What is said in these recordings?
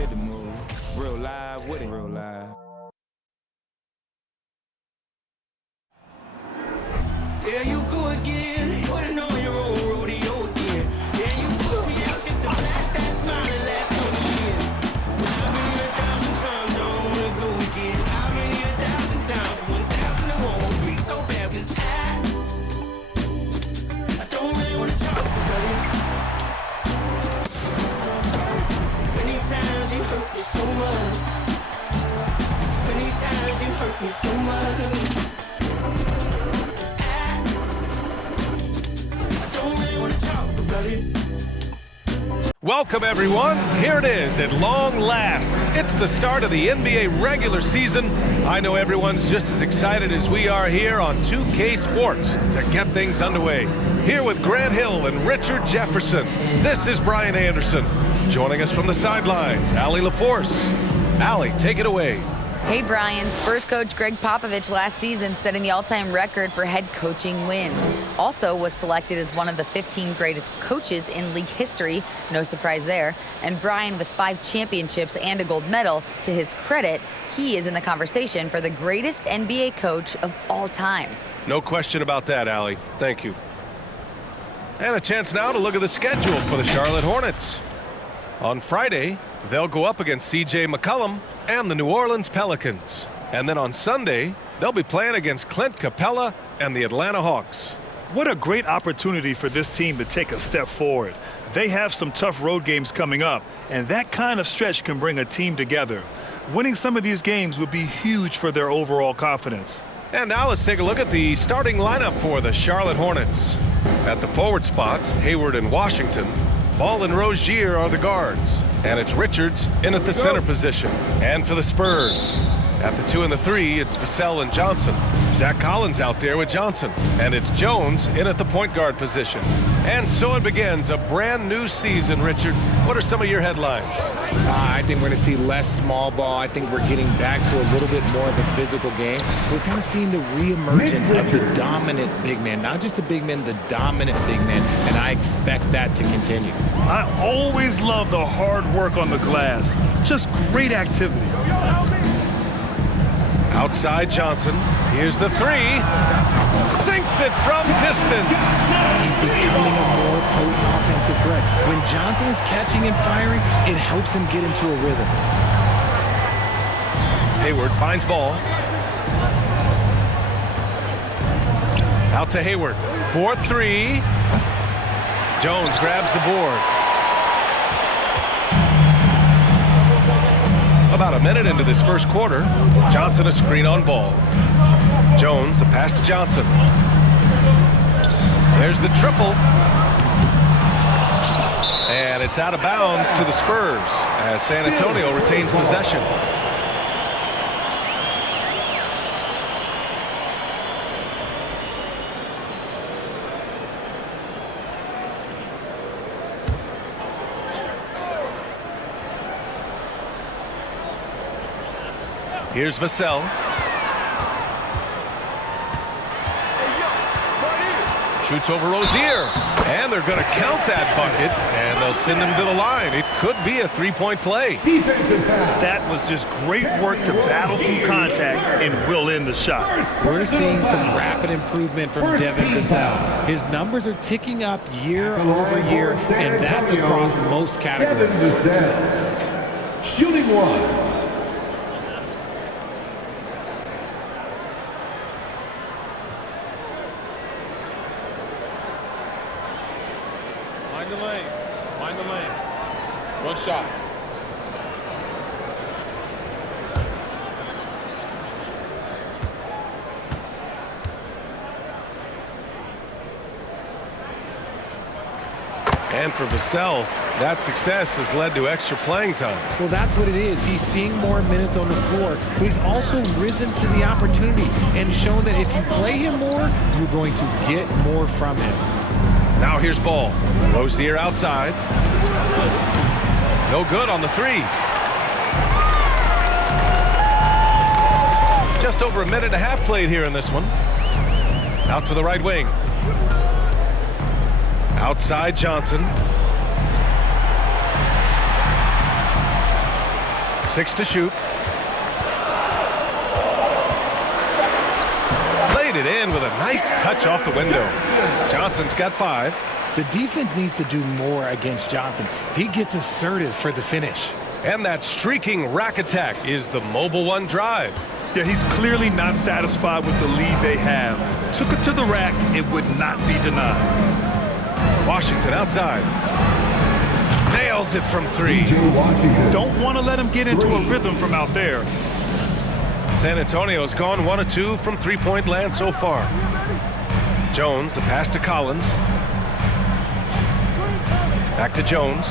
Hit the move. Real live with it. Real live. Yeah, you go again. Putting on your own rodeo again. Yeah, you push me out just to blast that smile and last on the year. I've been here 1,000 times, I don't wanna go again. I've been here 1,000 times, 1,000 and won't be so bad, 'cause I don't really wanna talk about it. Many times you hurt me so much. Many times you hurt me so much. Welcome, everyone. Here it is at long last. It's the start of the NBA regular season. I know everyone's just as excited as we are here on 2K Sports to get things underway. Here with Grant Hill and Richard Jefferson, this is Brian Anderson. Joining us from the sidelines, Allie LaForce. Allie, take it away. Hey, Brian. Spurs coach Greg Popovich last season setting the all-time record for head coaching wins. Also was selected as one of the 15 greatest coaches in league history. No surprise there. And Brian, with 5 championships and a gold medal, to his credit, he is in the conversation for the greatest NBA coach of all time. No question about that, Allie. Thank you. And a chance now to look at the schedule for the Charlotte Hornets. On Friday, they'll go up against C.J. McCollum and the New Orleans Pelicans. And then on Sunday, they'll be playing against Clint Capella and the Atlanta Hawks. What a great opportunity for this team to take a step forward. They have some tough road games coming up, and that kind of stretch can bring a team together. Winning some of these games would be huge for their overall confidence. And now let's take a look at the starting lineup for the Charlotte Hornets. At the forward spots, Hayward and Washington. Ball and Rozier are the guards. And it's Richards in at the center position. And for the Spurs, at the 2 and the 3, it's Vassell and Johnson. Zach Collins out there with Johnson. And it's Jones in at the point guard position. And so it begins, a brand new season, Richard. What are some of your headlines? I think we're going to see less small ball. I think we're getting back to a little bit more of a physical game. We're kind of seeing the reemergence of the dominant big man. Not just the big man, the dominant big man. And I expect that to continue. I always love the hard work on the glass. Just great activity. Outside Johnson. Here's the 3. Sinks it from distance. He's becoming a more potent offensive threat. When Johnson is catching and firing, it helps him get into a rhythm. Hayward finds ball. Out to Hayward. 4-3. Jones grabs the board. About a minute into this first quarter, Johnson a screen on ball. Jones, the pass to Johnson. There's the triple. And it's out of bounds to the Spurs as San Antonio retains possession. Here's Vassell. Shoots over Rozier. And they're going to count that bucket, and they'll send him to the line. It could be a three-point play. That was just great work to battle through contact and will end the shot. We're seeing some rapid improvement from Devin Vassell. His numbers are ticking up year over year, and that's across most categories. Shooting one. Mind the lanes. One shot. And for Vassell, that success has led to extra playing time. Well, that's what it is. He's seeing more minutes on the floor, but he's also risen to the opportunity and shown that if you play him more, you're going to get more from him. Now here's ball. Rozier outside. No good on the 3. Just over a minute and a half played here in this one. Out to the right wing. Outside Johnson. 6 to shoot. Laid it in with a nice touch off the window. Johnson's got 5. The defense needs to do more against Johnson. He gets assertive for the finish. And that streaking rack attack is the mobile one drive. Yeah, he's clearly not satisfied with the lead they have. Took it to the rack. It would not be denied. Washington outside. Nails it from 3. Don't want to let him get into a rhythm from out there. San Antonio's gone 1 of 2 from three-point land so far. Jones, the pass to Collins. Back to Jones.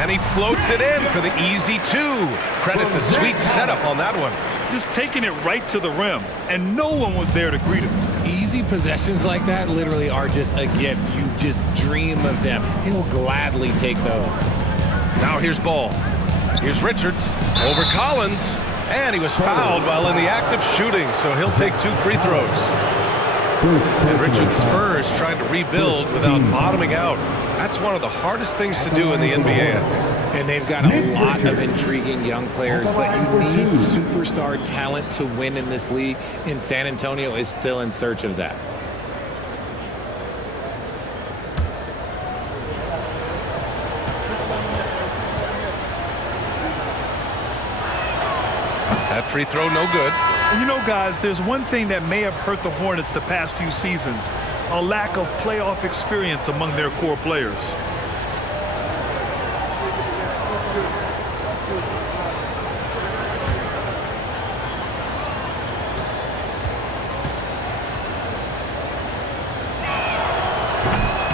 And he floats it in for the easy 2. Credit the sweet setup on that one. Just taking it right to the rim, and no one was there to greet him. Easy possessions like that literally are just a gift. You just dream of them. He'll gladly take those. Now here's Ball. Here's Richards over Collins. And he was fouled while in the act of shooting, so he'll take 2 free throws. And Richard, the Spurs trying to rebuild without bottoming out. That's one of the hardest things to do in the NBA. And they've got a lot of intriguing young players, but you need superstar talent to win in this league, and San Antonio is still in search of that. That free throw no good. You know, guys, there's one thing that may have hurt the Hornets the past few seasons: a lack of playoff experience among their core players.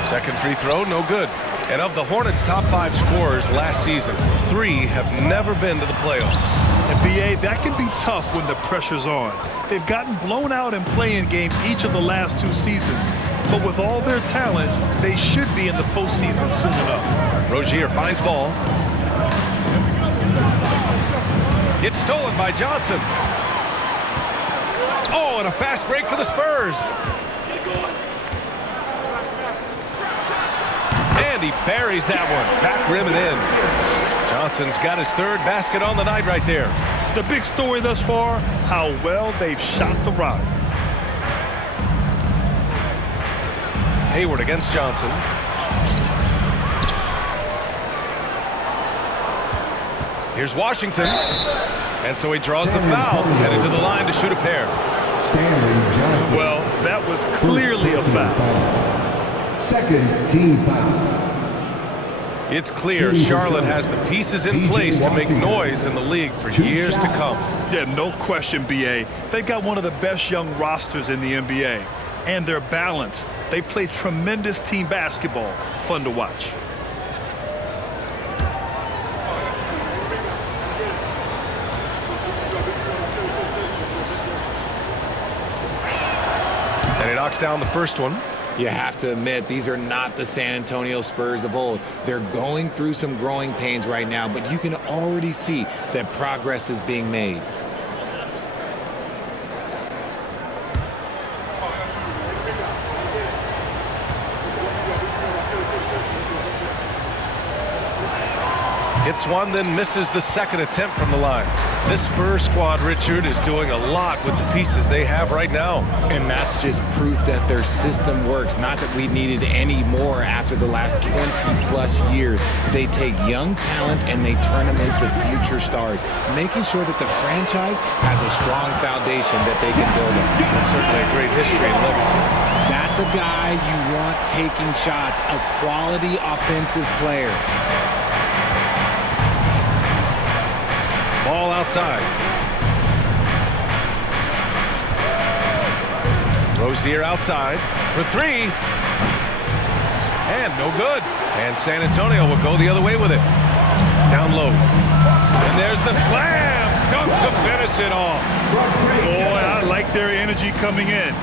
Second free throw, no good. And of the Hornets' top 5 scorers last season, 3 have never been to the playoffs. And BA, that can be tough when the pressure's on. They've gotten blown out in play-in games each of the last 2 seasons. But with all their talent, they should be in the postseason soon enough. Rozier finds Ball. It's stolen by Johnson. Oh, and a fast break for the Spurs. And he buries that one. Back rim and in. Johnson's got his 3rd basket on the night right there. The big story thus far, how well they've shot the rock. Hayward against Johnson. Here's Washington. And so he draws the foul, headed to the line to shoot a pair. Well, that was clearly a foul. Second team foul. It's clear Charlotte has the pieces in place to make noise in the league for years to come. Yeah, no question, BA. They've got one of the best young rosters in the NBA. And they're balanced. They play tremendous team basketball. Fun to watch. And he knocks down the first one. You have to admit, these are not the San Antonio Spurs of old. They're going through some growing pains right now, but you can already see that progress is being made. Hits one, then misses the second attempt from the line. This Spurs squad, Richard, is doing a lot with the pieces they have right now. And that's just proof that their system works. Not that we needed any more after the last 20-plus years. They take young talent and they turn them into future stars, making sure that the franchise has a strong foundation that they can build on. That's certainly a great history and legacy. That's a guy you want taking shots, a quality offensive player. Ball outside. Rozier outside for 3. And no good. And San Antonio will go the other way with it. Down low. And there's the slam. Dunk to finish it off. Boy, I like their energy coming in.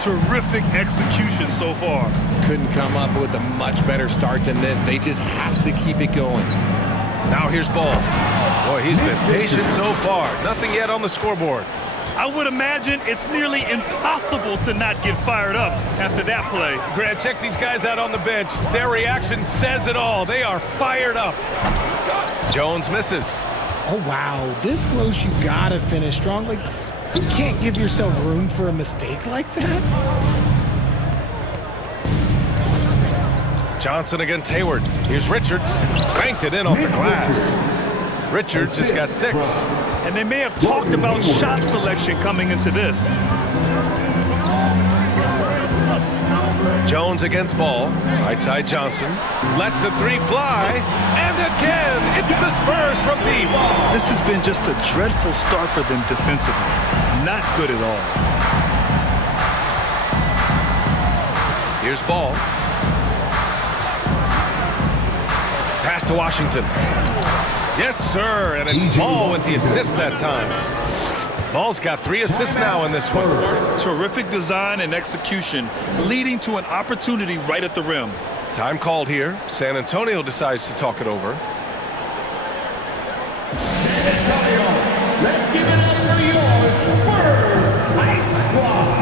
Terrific execution so far. Couldn't come up with a much better start than this. They just have to keep it going. Now here's Ball. Boy, he's been patient so far. Nothing yet on the scoreboard. I would imagine it's nearly impossible to not get fired up after that play. Grant, check these guys out on the bench. Their reaction says it all. They are fired up. Jones misses. Oh, wow. This close, you gotta finish strong. Like, you can't give yourself room for a mistake like that. Johnson against Hayward. Here's Richards. Banked it in off the glass. Richards just got 6. And they may have talked about shot selection coming into this. Jones against Ball. Right side Johnson. Lets the 3 fly. And again, it's the Spurs from deep. This has been just a dreadful start for them defensively. Not good at all. Here's Ball. Pass to Washington. Yes, sir, and it's Ball with the assist that time. Ball's got 3 assists now in this one. Terrific design and execution, leading to an opportunity right at the rim. Time called here. San Antonio decides to talk it over. Let's give it up for your Spurs Hype Squad.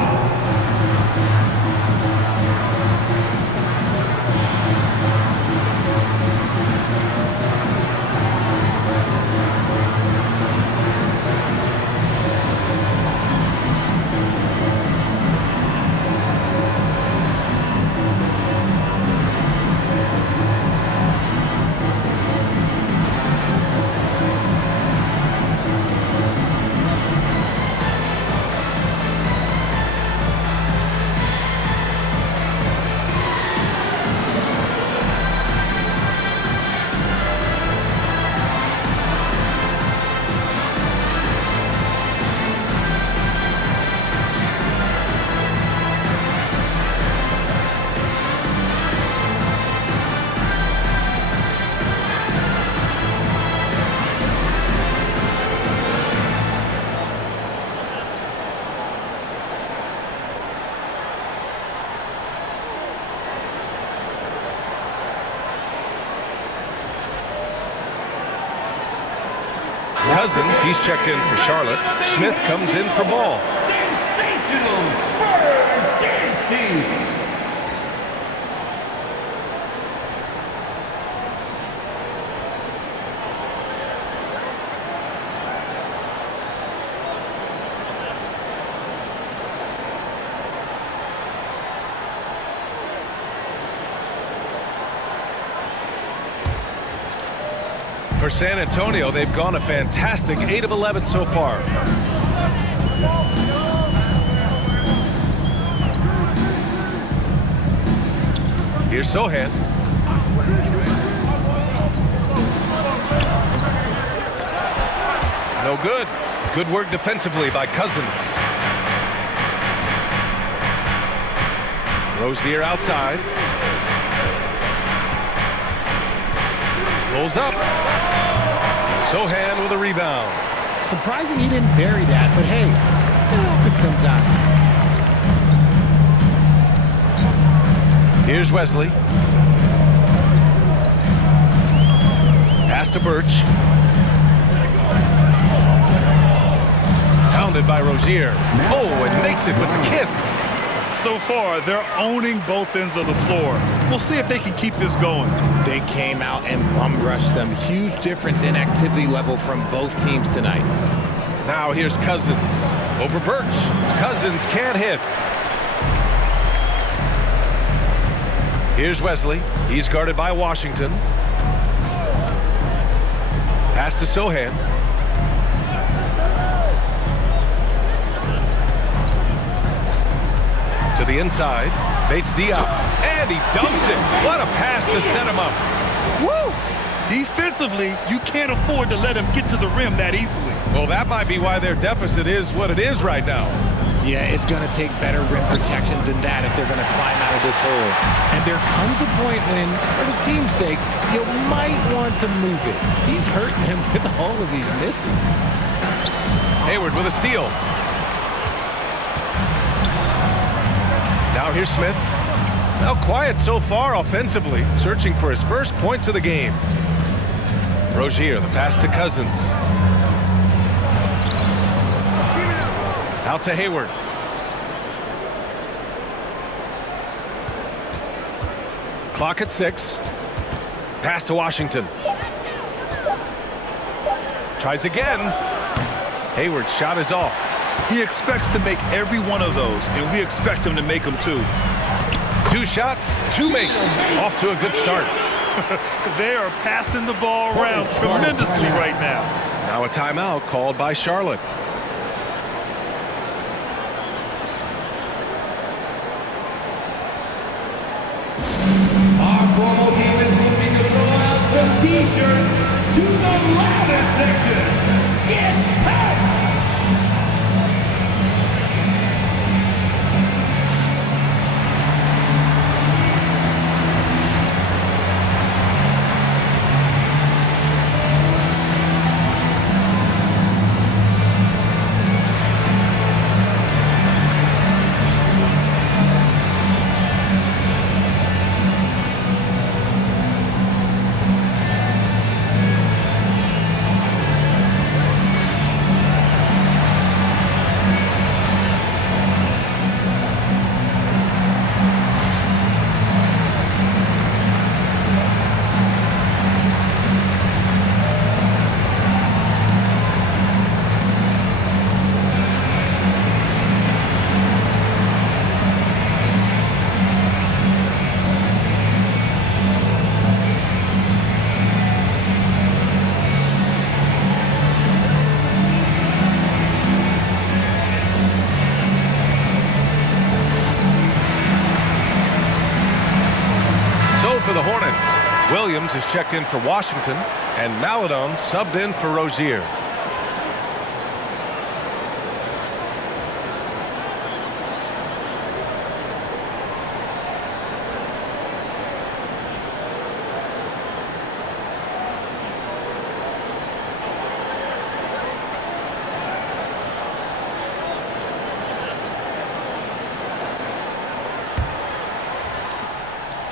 Cousins, he's checked in for Charlotte. Smith comes in for Ball. Sensational Spurs dance team. For San Antonio, they've gone a fantastic 8 of 11 so far. Here's Sohan. No good. Good work defensively by Cousins. Rozier outside. Pulls up. Sohan with a rebound. Surprising he didn't bury that, but hey, it happens sometimes. Here's Wesley. Pass to Birch. Pounded by Rozier. Oh, and makes it with the kiss. So far, they're owning both ends of the floor. We'll see if they can keep this going. They came out and bum rushed them. Huge difference in activity level from both teams tonight. Now here's Cousins over Birch. Cousins can't hit. Here's Wesley. He's guarded by Washington. Pass to Sohan. To the inside. Bates Diop. And he dumps it. What a pass to set him up. Woo! Defensively, you can't afford to let him get to the rim that easily. Well, that might be why their deficit is what it is right now. Yeah, it's going to take better rim protection than that if they're going to climb out of this hole. And there comes a point when, for the team's sake, you might want to move it. He's hurting them with all of these misses. Hayward with a steal. Now here's Smith. Now quiet so far offensively, searching for his first points of the game. Rozier, the pass to Cousins. Out to Hayward. Clock at 6. Pass to Washington. Tries again. Hayward's shot is off. He expects to make every one of those, and we expect him to make them too. 2 shots, 2 makes. Off to a good start. They are passing the ball around tremendously right now. Now a timeout called by Charlotte. Our promo team is looking to throw out some t-shirts to the louder section. Get packed! For the Hornets, Williams is checked in for Washington, and Maladon subbed in for Rozier.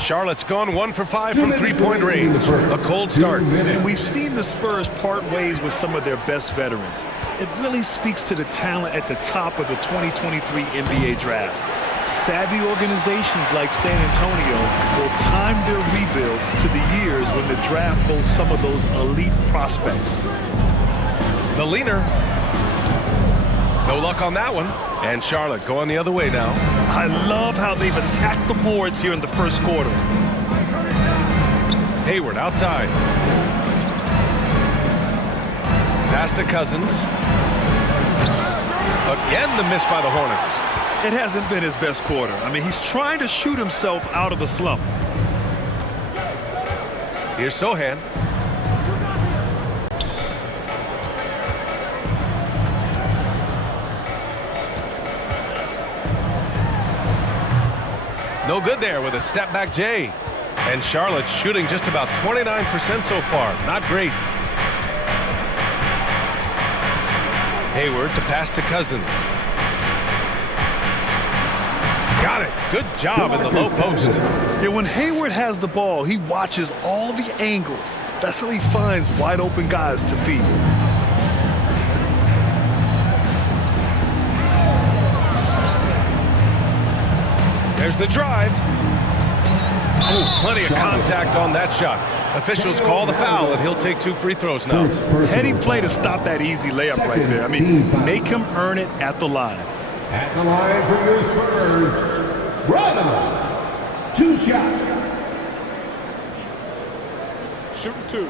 Charlotte's gone 1 for 5 from three-point range. A cold start. And we've seen the Spurs part ways with some of their best veterans. It really speaks to the talent at the top of the 2023 NBA draft. Savvy organizations like San Antonio will time their rebuilds to the years when the draft holds some of those elite prospects. The leaner. No luck on that one. And Charlotte going the other way now. I love how they've attacked the boards here in the first quarter. Hayward outside. Pass to Cousins. Again the miss by the Hornets. It hasn't been his best quarter. I mean, he's trying to shoot himself out of the slump. Here's Sohan. No good there with a step-back J. And Charlotte shooting just about 29% so far. Not great. Hayward to pass to Cousins. Got it. Good job in the low post. Yeah, when Hayward has the ball, he watches all the angles. That's how he finds wide open guys to feed. There's the drive. Oh, plenty of contact on that shot. Officials call the foul, and he'll take 2 free throws now. Heady play to stop that easy layup right there. I mean, make him earn it at the line. At the line for your Spurs, Brother, 2 shots. Shooting 2.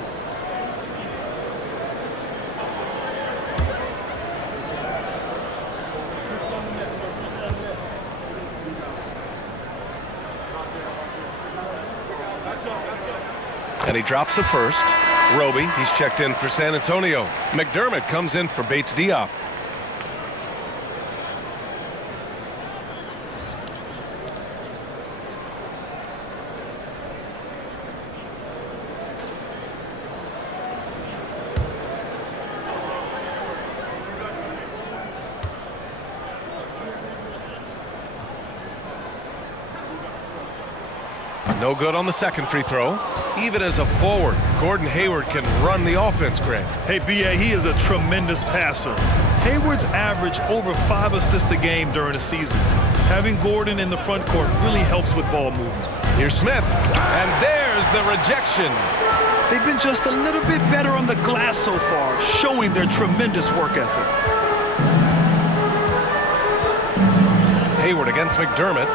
And he drops the first. Roby, he's checked in for San Antonio. McDermott comes in for Bates Diop. No good on the second free throw. Even as a forward, Gordon Hayward can run the offense, Greg. Hey, B.A., he is a tremendous passer. Hayward's averaged over 5 assists a game during the season. Having Gordon in the front court really helps with ball movement. Here's Smith, and there's the rejection. They've been just a little bit better on the glass so far, showing their tremendous work ethic. Hayward against McDermott.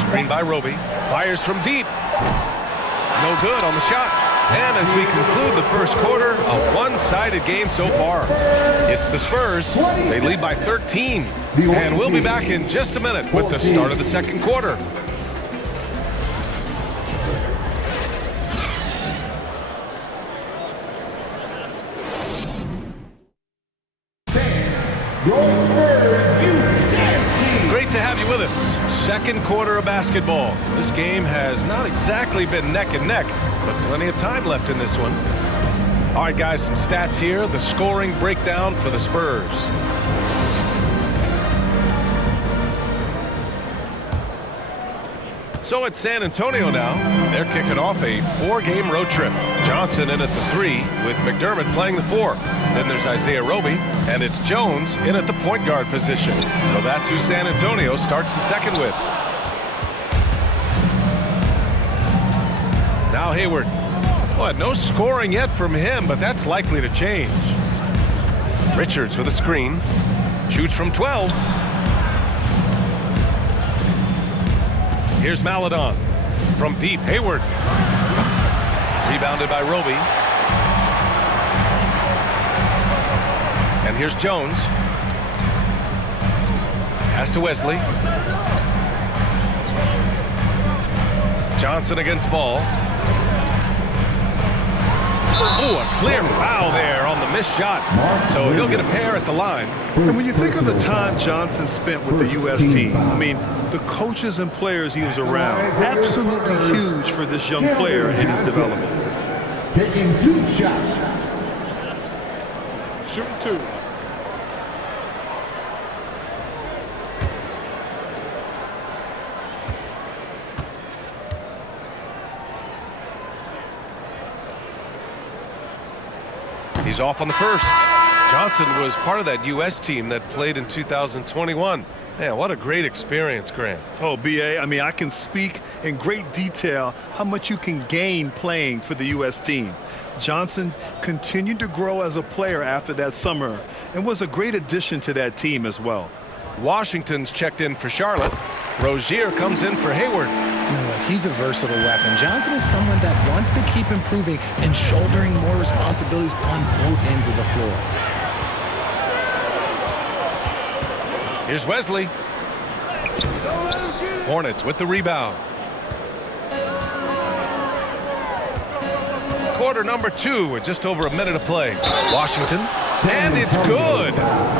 Screen by Roby. Fires from deep. No good on the shot. And as we conclude the first quarter, a one-sided game so far. It's the Spurs. They lead by 13. And we'll be back in just a minute with the start of the second quarter. Great to have you with us. Second quarter of basketball. This game has not exactly been neck and neck, but plenty of time left in this one. All right, guys, some stats here. The scoring breakdown for the Spurs. So it's San Antonio now. They're kicking off a 4-game road trip. Johnson in at the 3 with McDermott playing the 4. Then there's Isaiah Roby, and it's Jones in at the point guard position. So that's who San Antonio starts the second with. Now Hayward. Well, no scoring yet from him, but that's likely to change. Richards with a screen. Shoots from 12. Here's Maladon. From deep, Hayward. Rebounded by Roby. And here's Jones. Pass to Wesley. Johnson against Ball. Oh, a clear foul there on the missed shot. So he'll get a pair at the line. And when you think of the time Johnson spent with the U.S. team, I mean, the coaches and players he was around, absolutely huge for this young player in his development. Taking 2 shots. Shooting 2. He's off on the first. Johnson was part of that U.S. team that played in 2021. Man, what a great experience, Grant. Oh, B.A., I mean, I can speak in great detail how much you can gain playing for the U.S. team. Johnson continued to grow as a player after that summer and was a great addition to that team as well. Washington's checked in for Charlotte. Rozier comes in for Hayward. He's a versatile weapon. Johnson is someone that wants to keep improving and shouldering more responsibilities on both ends of the floor. Here's Wesley. Hornets with the rebound. Quarter number 2 with just over a minute to play. Washington. And it's good.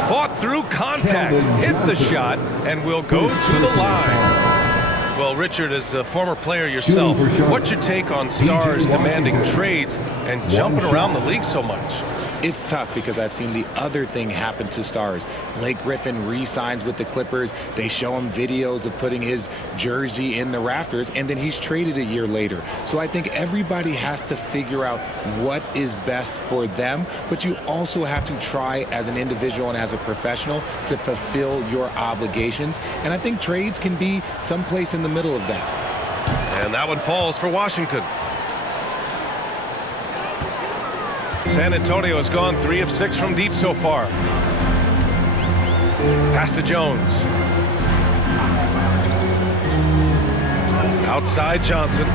Fought through contact. Hit the shot and will go to the line. Well, Richard, as a former player yourself, what's your take on stars demanding trades and jumping around the league so much? It's tough because I've seen the other thing happen to stars. Blake Griffin re-signs with the Clippers. They show him videos of putting his jersey in the rafters, and then he's traded a year later. So I think everybody has to figure out what is best for them, but you also have to try as an individual and as a professional to fulfill your obligations. And I think trades can be someplace in the middle of that. And that one falls for Washington. San Antonio has gone 3 of 6 from deep so far. Pass to Jones. Outside Johnson.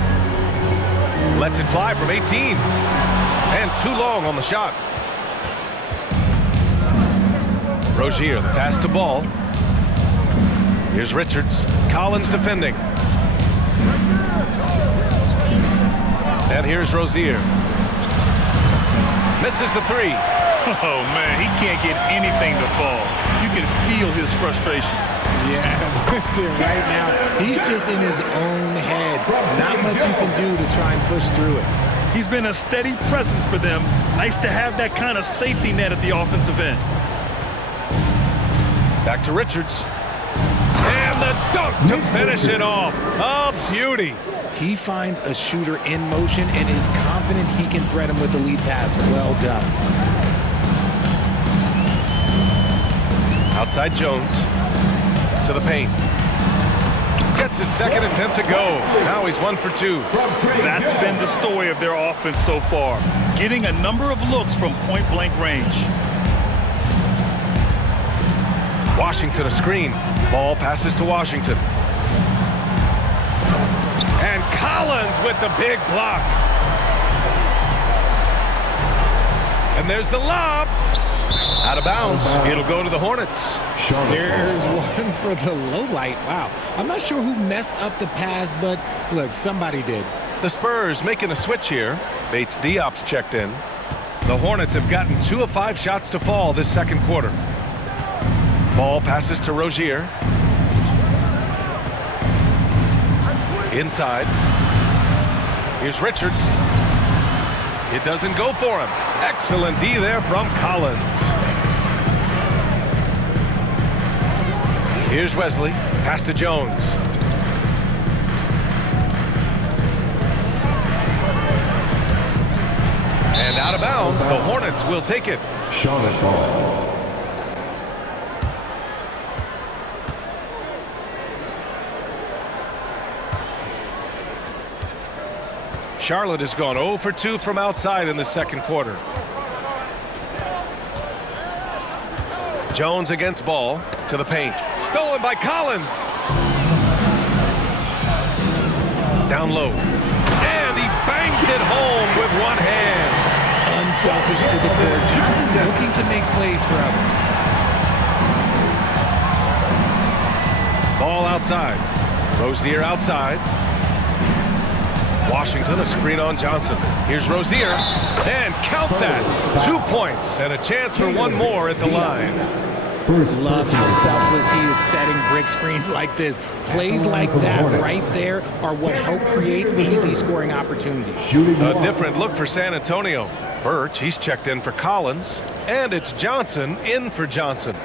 Lets it fly from 18. And too long on the shot. Rozier, the pass to Ball. Here's Richards. Collins defending. And here's Rozier. Misses the 3. Oh, man, he can't get anything to fall. You can feel his frustration. Yeah, right now, he's just in his own head. Not much you can do to try and push through it. He's been a steady presence for them. Nice to have that kind of safety net at the offensive end. Back to Richards. And the dunk to finish it off. A beauty. He finds a shooter in motion and is confident he can thread him with the lead pass. Well done. Outside Jones to the paint. That's his second attempt to go. Now he's 1 for 2. That's been the story of their offense so far, getting a number of looks from point-blank range. Washington a screen. Ball passes to Washington. And Collins with the big block. And there's the lob. Out of bounds. It'll go to the Hornets. There's one for the low light. Wow. I'm not sure who messed up the pass, but look, somebody did. The Spurs making a switch here. Bates Diop's checked in. The Hornets have gotten 2 of 5 shots to fall this second quarter. Ball passes to Rozier. Inside. Here's Richards. It doesn't go for him. Excellent D there from Collins. Here's Wesley. Pass to Jones. And out of bounds, the Hornets will take it. Charlotte ball. Charlotte has gone 0 for 2 from outside in the second quarter. Jones against ball to the paint. Stolen by Collins. Down low. And he bangs it home with one hand. Unselfish to the core. Johnson's looking to make plays for others. Ball outside. Rozier outside. Washington a screen on Johnson. Here's Rozier. And count that. 2 points and a chance for one more at the line. Love how selfless he is setting brick screens like this. Plays like that right there are what help create easy scoring opportunities. A different look for San Antonio. Birch, he's checked in for Collins. And it's Johnson in for Johnson.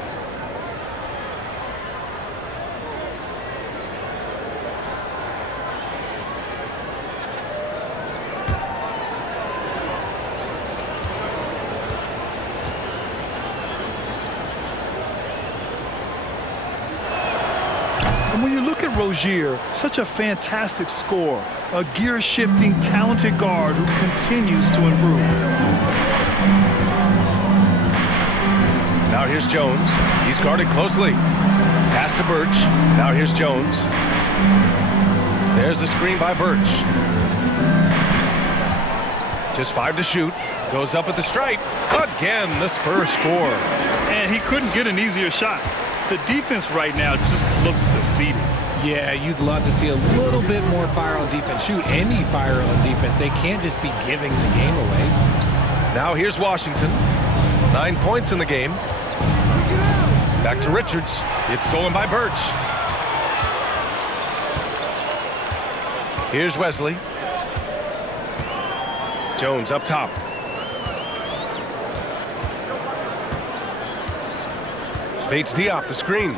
And when you look at Rozier, such a fantastic scorer, a gear-shifting, talented guard who continues to improve. Now here's Jones. He's guarded closely. Pass to Birch. Now here's Jones. There's a screen by Birch. Just 5 to shoot. Goes up at the stripe. Again, the Spurs score. And he couldn't get an easier shot. The defense right now just looks defeated. Yeah, you'd love to see a little bit more fire on defense. Shoot, any fire on defense. They can't just be giving the game away. Now here's Washington. 9 points in the game. Back to Richards. It's stolen by Birch. Here's Wesley. Jones up top. Bates Diop the screen.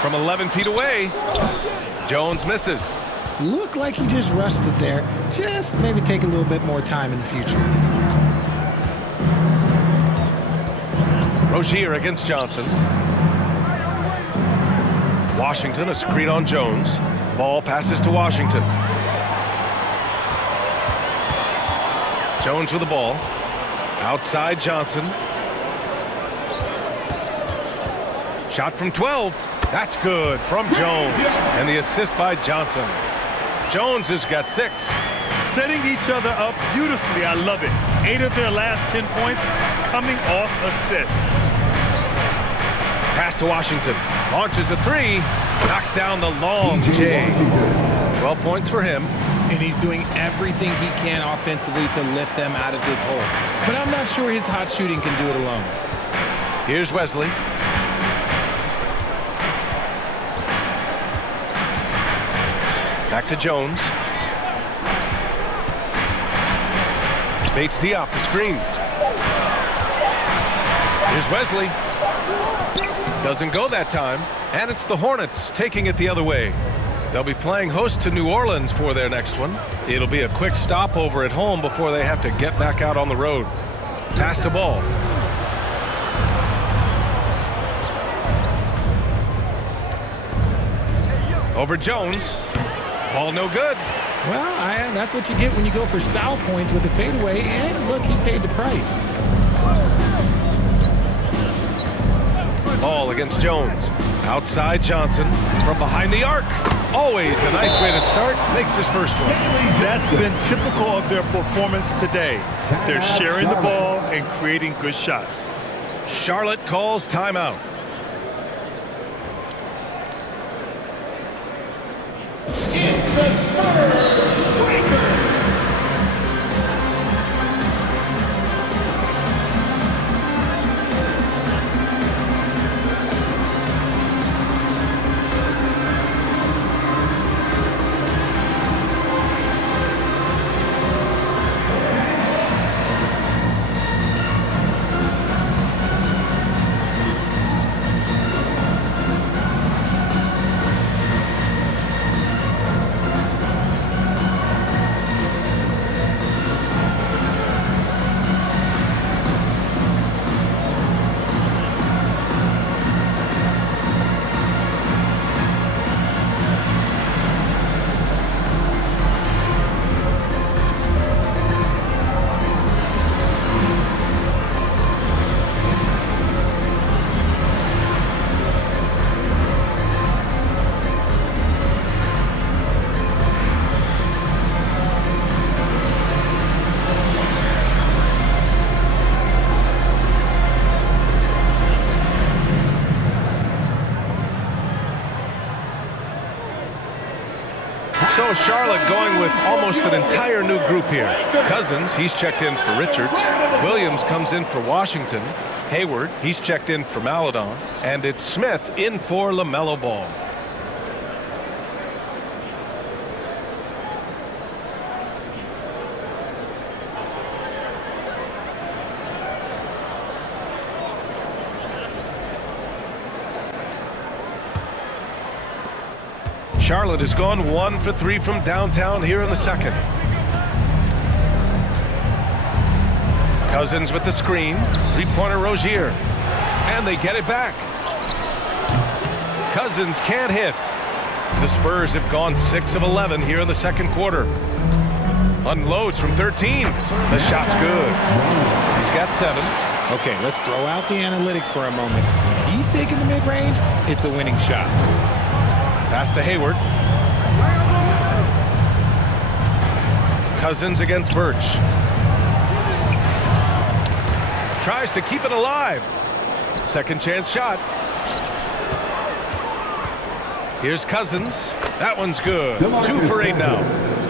From 11 feet away. Jones misses. Looked like he just rushed it there. Just maybe take a little bit more time in the future. Rozier against Johnson. Washington a screen on Jones. Ball passes to Washington. Jones with the ball. Outside Johnson. Shot from 12. That's good from Jones. And the assist by Johnson. Jones has got 6. Setting each other up beautifully. I love it. 8 of their last 10 points coming off assists. Pass to Washington. Launches a 3. Knocks down the long J. 12 points for him. And he's doing everything he can offensively to lift them out of this hole. But I'm not sure his hot shooting can do it alone. Here's Wesley. Back to Jones. Bates Diop the screen. Here's Wesley. Doesn't go that time. And it's the Hornets taking it the other way. They'll be playing host to New Orleans for their next one. It'll be a quick stopover at home before they have to get back out on the road. Pass to ball. Over Jones. Ball no good. Well, that's what you get when you go for style points with the fadeaway. And look, he paid the price. Ball against Jones. Outside Johnson. From behind the arc. Always a nice way to start. Makes his first one. That's been typical of their performance today. They're sharing the ball and creating good shots. Charlotte calls timeout. It's the Spurs breaker. So Charlotte going with almost an entire new group here. Cousins, he's checked in for Richards. Williams comes in for Washington. Hayward, he's checked in for Maledon. And it's Smith in for LaMelo Ball. Charlotte has gone 1 for 3 from downtown here in the second. Cousins with the screen. Three-pointer Rozier. And they get it back. Cousins can't hit. The Spurs have gone 6 of 11 here in the second quarter. Unloads from 13. The shot's good. He's got 7. Okay, let's throw out the analytics for a moment. When he's taking the mid-range, it's a winning shot. Pass to Hayward. Cousins against Birch. Tries to keep it alive. Second chance shot. Here's Cousins. That one's good. 2 for 8 now.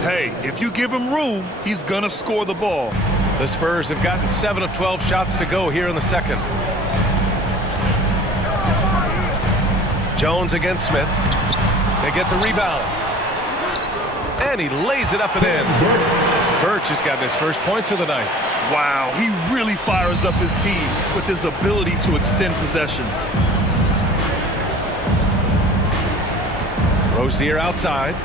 Hey, if you give him room, he's gonna score the ball. The Spurs have gotten 7 of 12 shots to go here in the second. Jones against Smith. They get the rebound. And he lays it up and in. Birch has gotten his first points of the night. Wow, he really fires up his team with his ability to extend possessions. Rozier outside.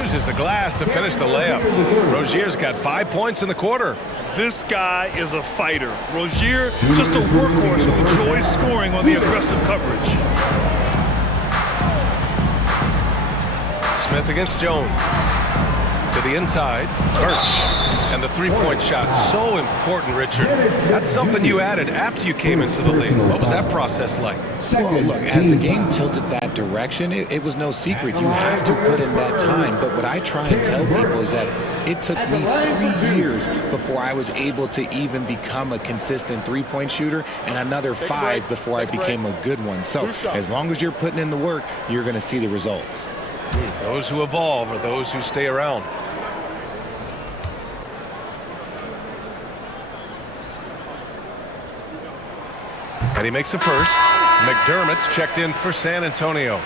Uses the glass to finish the layup. Rozier's got 5 points in the quarter. This guy is a fighter. Rozier, just a workhorse who enjoys scoring on the aggressive coverage. Smith against Jones. To the inside. Birch. And the three-point shot. So important, Richard. That's something you added after you came into the league. What was that process like? Well, look, as the game tilted that direction, it was no secret. You have to put in that time. But what I try and tell people is that it took me 3 years before I was able to even become a consistent three-point shooter, and another 5 before I became a good one. So as long as you're putting in the work, you're going to see the results. Those who evolve are those who stay around. And he makes the first. McDermott's checked in for San Antonio.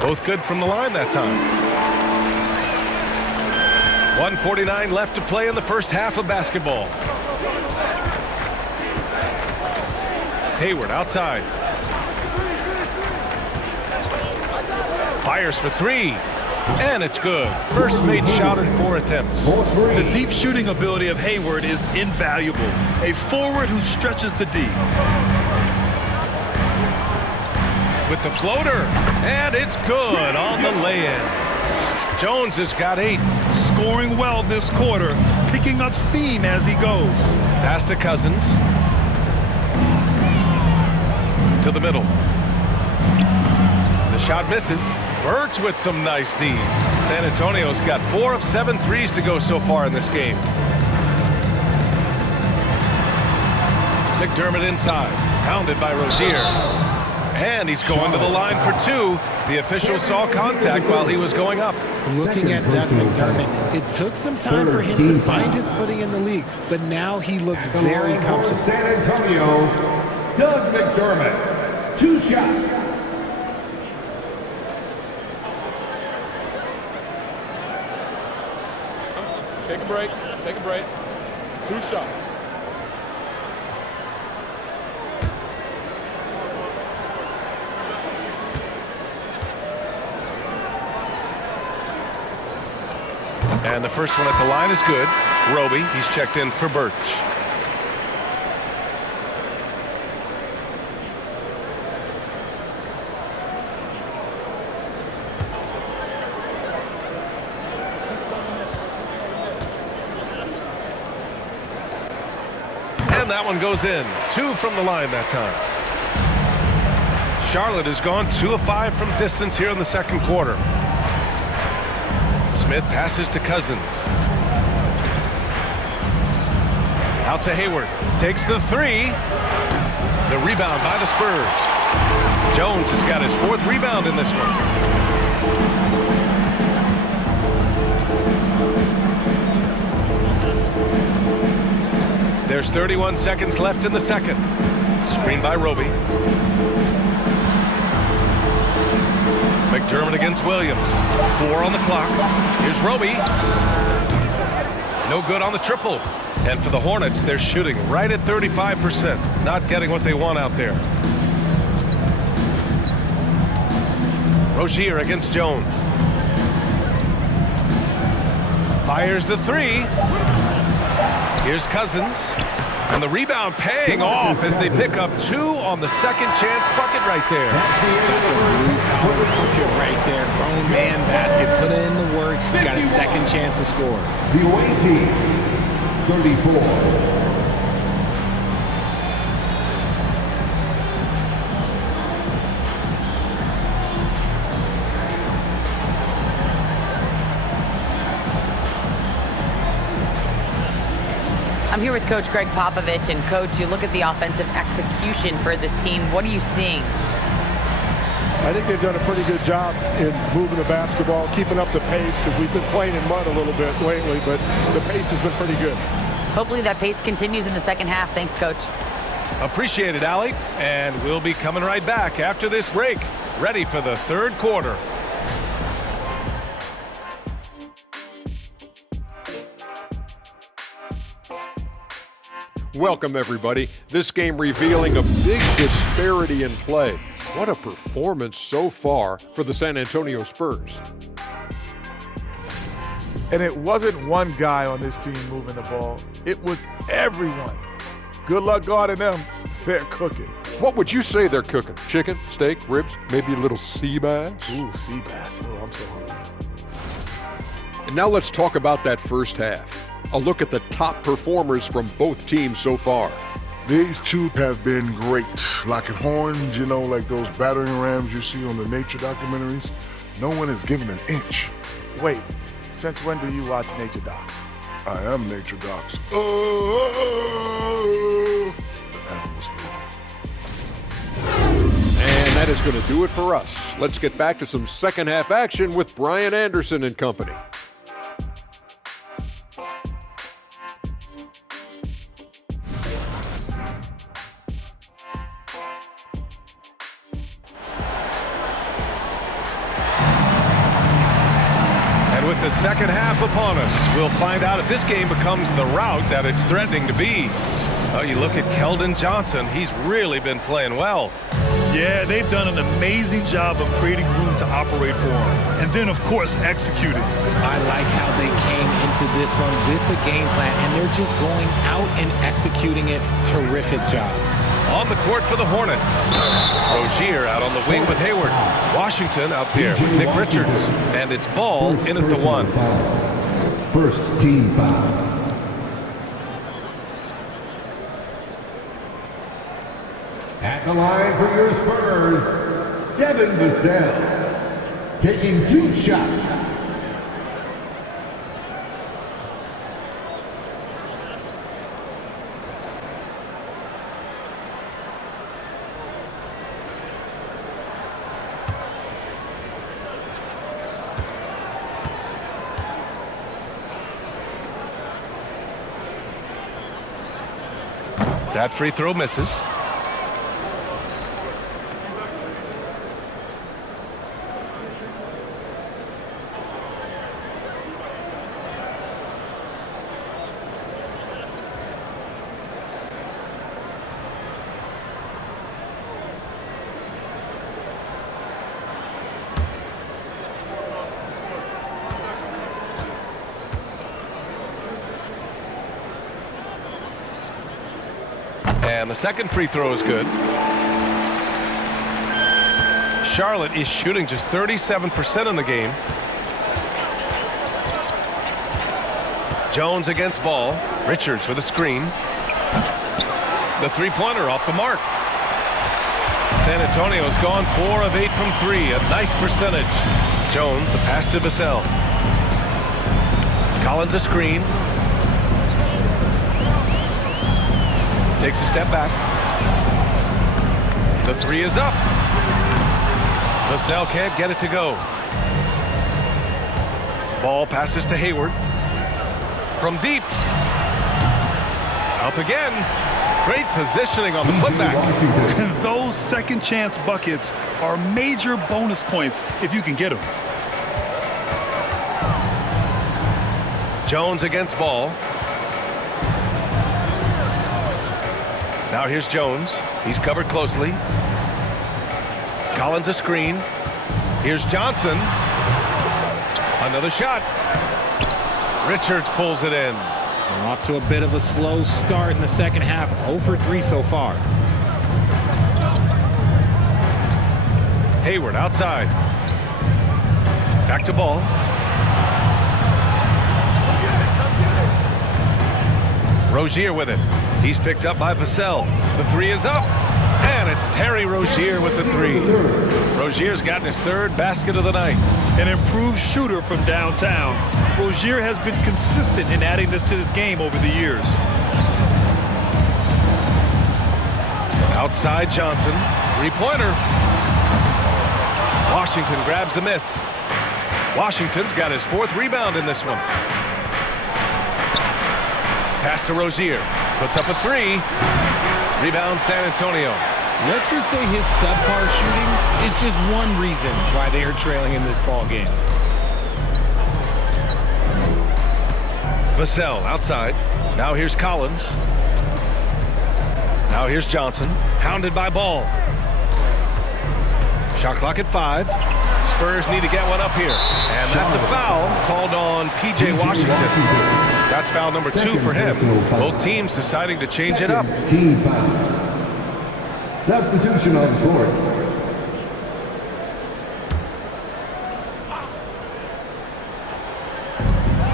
Both good from the line that time. 1:49 left to play in the first half of basketball. Hayward outside. Fires for three. And it's good. First made shot in 4 attempts. The deep shooting ability of Hayward is invaluable. A forward who stretches the D. With the floater. And it's good on the lay-in. Jones has got 8. Scoring well this quarter, picking up steam as he goes. Pass to Cousins. To the middle. The shot misses. Birch with some nice D. San Antonio's got 4 of 7 threes to go so far in this game. McDermott inside. Pounded by Rozier. And he's going to the line for 2. The official saw contact while he was going up. Looking at Doug McDermott, it took some time for him to find his footing in the league, but now he looks very comfortable. San Antonio, Doug McDermott. 2 shots. Take a break. Take a break. 2 shots. And the first one at the line is good. Roby, he's checked in for Birch. And that one goes in. 2 from the line that time. Charlotte has gone 2 of 5 from distance here in the second quarter. Smith passes to Cousins. Out to Hayward. Takes the 3. The rebound by the Spurs. Jones has got his 4th rebound in this one. There's 31 seconds left in the second. Screen by Roby. McDermott against Williams. 4 on the clock. Here's Roby. No good on the triple. And for the Hornets, they're shooting right at 35%. Not getting what they want out there. Rozier against Jones. Fires the 3. Here's Cousins. And the rebound paying off as they pick up 2 on the second chance bucket right there. That's a blue collar bucket right there. Grown man basket. Put in the work. Got a second chance to score. The away team, 34. I'm here with Coach Greg Popovich, and Coach, you look at the offensive execution for this team. What are you seeing? I think they've done a pretty good job in moving the basketball, keeping up the pace, because we've been playing in mud a little bit lately, but the pace has been pretty good. Hopefully that pace continues in the second half. Thanks, Coach. Appreciate it, Allie. And we'll be coming right back after this break, ready for the third quarter. Welcome, everybody. This game revealing a big disparity in play. What a performance so far for the San Antonio Spurs. And it wasn't one guy on this team moving the ball. It was everyone. Good luck guarding them. They're cooking. What would you say they're cooking? Chicken, steak, ribs, maybe a little sea bass? Ooh, sea bass. Oh, I'm so hungry. And now let's talk about that first half. A look at the top performers from both teams so far. These two have been great. Like at Horns, you know, like those battering rams you see on the nature documentaries. No one has given an inch. Wait, since when do you watch nature docs? I am nature docs. Oh, the animals. And that is going to do it for us. Let's get back to some second half action with Brian Anderson and company. With the second half upon us, we'll find out if this game becomes the rout that it's threatening to be. Oh, you look at Keldon Johnson. He's really been playing well. Yeah, they've done an amazing job of creating room to operate for him. And then, of course, executing. I like how they came into this one with the game plan, and they're just going out and executing it. Terrific job. On the court for the Hornets. Rozier out on the wing with Hayward. Washington out there with Nick Richards. And it's Ball in at the 1. First team foul. At the line for your Spurs, Devin Vassell, taking 2 shots. That free throw misses. And the second free throw is good. Charlotte is shooting just 37% in the game. Jones against Ball. Richards with a screen. The three-pointer off the mark. San Antonio's gone 4 of 8 from 3. A nice percentage. Jones, the pass to Vassell. Collins a screen. Takes a step back. The 3 is up. Vassell can't get it to go. Ball passes to Hayward. From deep. Up again. Great positioning on the putback. Those second chance buckets are major bonus points if you can get them. Jones against Ball. Now here's Jones. He's covered closely. Collins a screen. Here's Johnson. Another shot. Richards pulls it in. We're off to a bit of a slow start in the second half. 0 for 3 so far. Hayward outside. Back to Ball. Rozier with it. He's picked up by Vassell. The 3 is up. And it's Terry Rozier with the 3. Rozier's gotten his 3rd basket of the night. An improved shooter from downtown. Rozier has been consistent in adding this to his game over the years. Outside Johnson. 3-pointer. Washington grabs the miss. Washington's got his 4th rebound in this one. Pass to Rozier. Puts up a 3. Rebound San Antonio. Let's just say his subpar shooting is just one reason why they are trailing in this ball game. Vassell outside. Now here's Collins. Now here's Johnson. Hounded by Ball. Shot clock at 5. Spurs need to get one up here. And that's a foul called on P.J. Washington. That's foul number 2 for him. Both teams deciding to change it up. Team foul. Substitution on the court.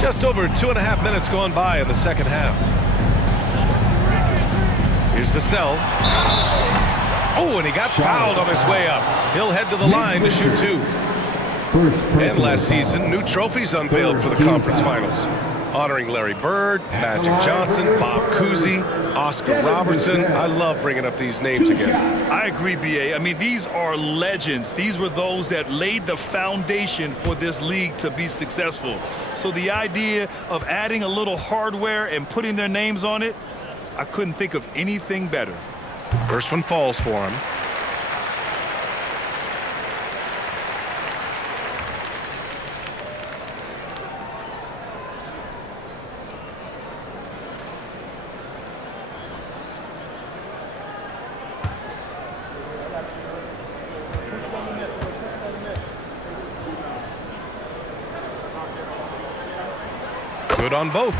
Just over 2.5 minutes gone by in the second half. Here's Vassell. Oh, and he got fouled on his way up. He'll head to the line to shoot 2. And last season, new trophies unveiled for the conference finals, honoring Larry Bird, Magic Johnson, Bob Cousy, Oscar Robertson. I love bringing up these names again. I agree, B.A. I mean, these are legends. These were those that laid the foundation for this league to be successful. So the idea of adding a little hardware and putting their names on it, I couldn't think of anything better. First one falls for him. Good on both.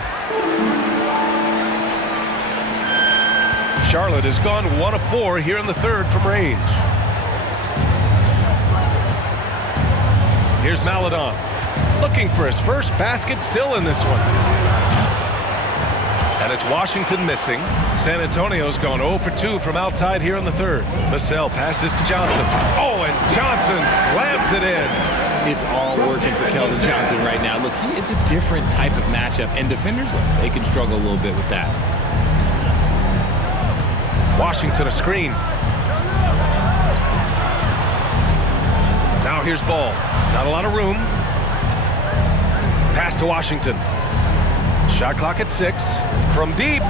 Charlotte has gone 1 of 4 here in the third from range. Here's Maladon, looking for his first basket, still in this one. And it's Washington missing. San Antonio's gone 0 for 2 from outside here in the third. Vassell passes to Johnson. Oh, and Johnson slams it in. It's all working for Keldon Johnson right now. Look, he is a different type of matchup, and defenders, they can struggle a little bit with that. Washington a screen. Now here's Ball. Not a lot of room. Pass to Washington. Shot clock at 6. From deep.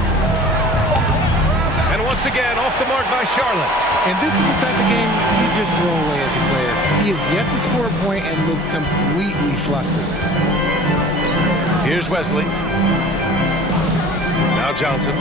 And once again, off the mark by Charlotte. And this is the type of game you just throw away as a player. He has yet to score a point and looks completely flustered. Here's Wesley. Now Johnson.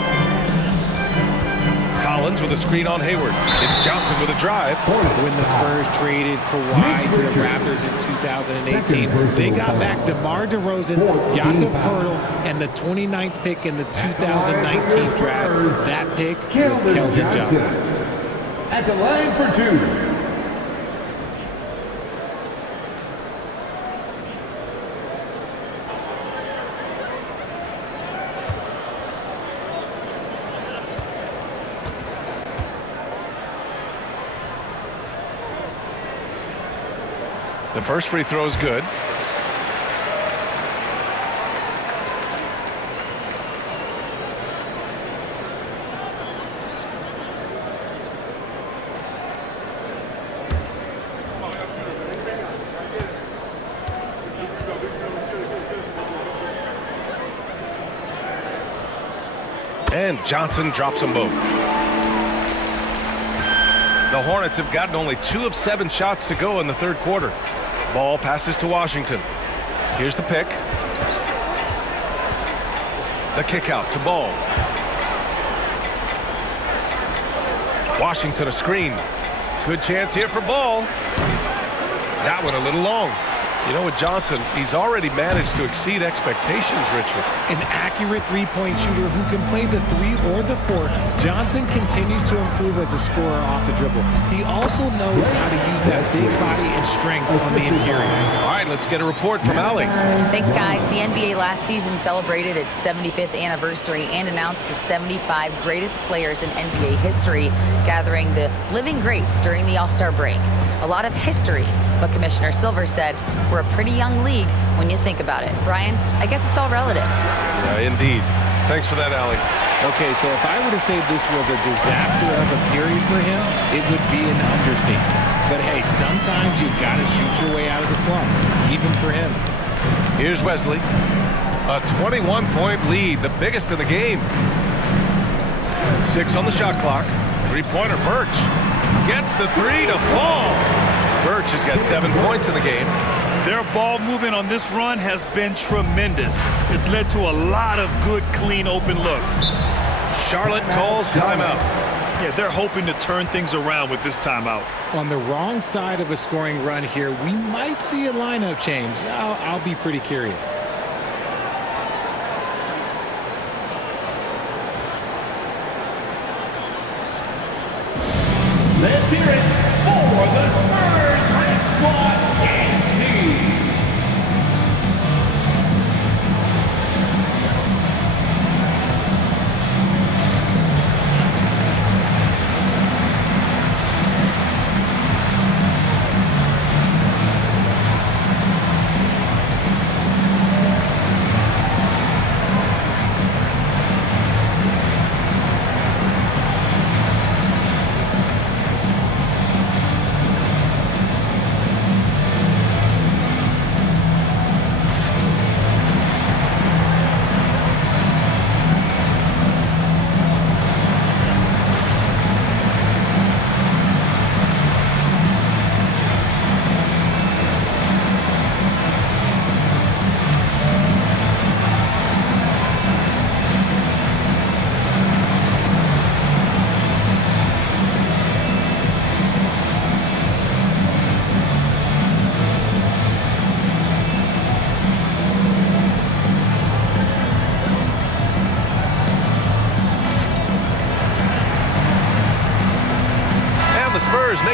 Collins with a screen on Hayward. It's Johnson with a drive. When the Spurs traded Kawhi to the Raptors in 2018, they got back DeMar DeRozan, Jakob Poeltl, and the 29th pick in the 2019 draft. That pick was Keldon Johnson. At the line for 2. The first free throw is good. And Johnson drops them both. The Hornets have gotten only 2 of 7 shots to go in the third quarter. Ball passes to Washington. Here's the pick. The kick out to Ball. Washington a screen. Good chance here for Ball. That one a little long. You know, with Johnson, he's already managed to exceed expectations, Richard. An accurate three-point shooter who can play the 3 or the 4. Johnson continues to improve as a scorer off the dribble. He also knows how to use that big body and strength on the interior. All right, let's get a report from Allie. Thanks, guys. The NBA last season celebrated its 75th anniversary and announced the 75 greatest players in NBA history, gathering the living greats during the All-Star break. A lot of history, but Commissioner Silver said, we're a pretty young league when you think about it. Brian, I guess it's all relative. Yeah, indeed. Thanks for that, Allie. Okay, so if I were to say this was a disaster of a period for him, it would be an understatement. But hey, sometimes you gotta shoot your way out of the slump, even for him. Here's Wesley. A 21-point lead, the biggest in the game. 6 on the shot clock. Three-pointer, Birch. Gets the 3 to fall. Birch has got 7 points in the game. Their ball movement on this run has been tremendous. It's led to a lot of good, clean, open looks. Charlotte calls timeout. Yeah, they're hoping to turn things around with this timeout. On the wrong side of a scoring run here, we might see a lineup change. I'll be pretty curious. Let's hear it for the Spurs Red Squad Dance Team.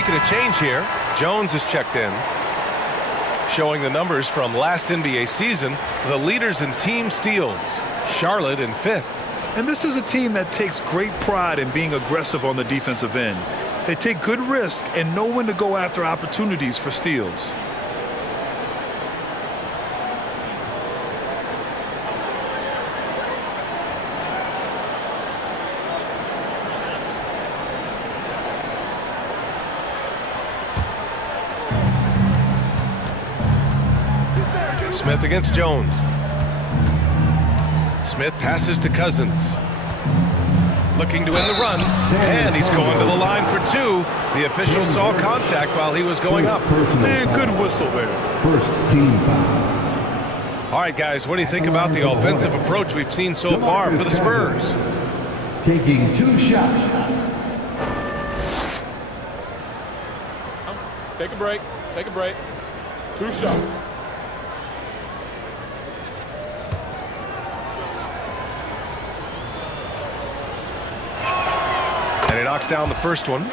making a change here. Jones is checked in. Showing the numbers from last NBA season, the leaders in team steals. Charlotte in 5th. And this is a team that takes great pride in being aggressive on the defensive end. They take good risk and know when to go after opportunities for steals. Smith against Jones. Smith passes to Cousins. Looking to end the run, and he's going to the line for 2. The official saw contact while he was going up. Man, good whistle there. First team foul. All right, guys, what do you think about the offensive approach we've seen so far for the Spurs? Taking 2 shots. Take a break. Take a break. 2 shots. And he knocks down the first one.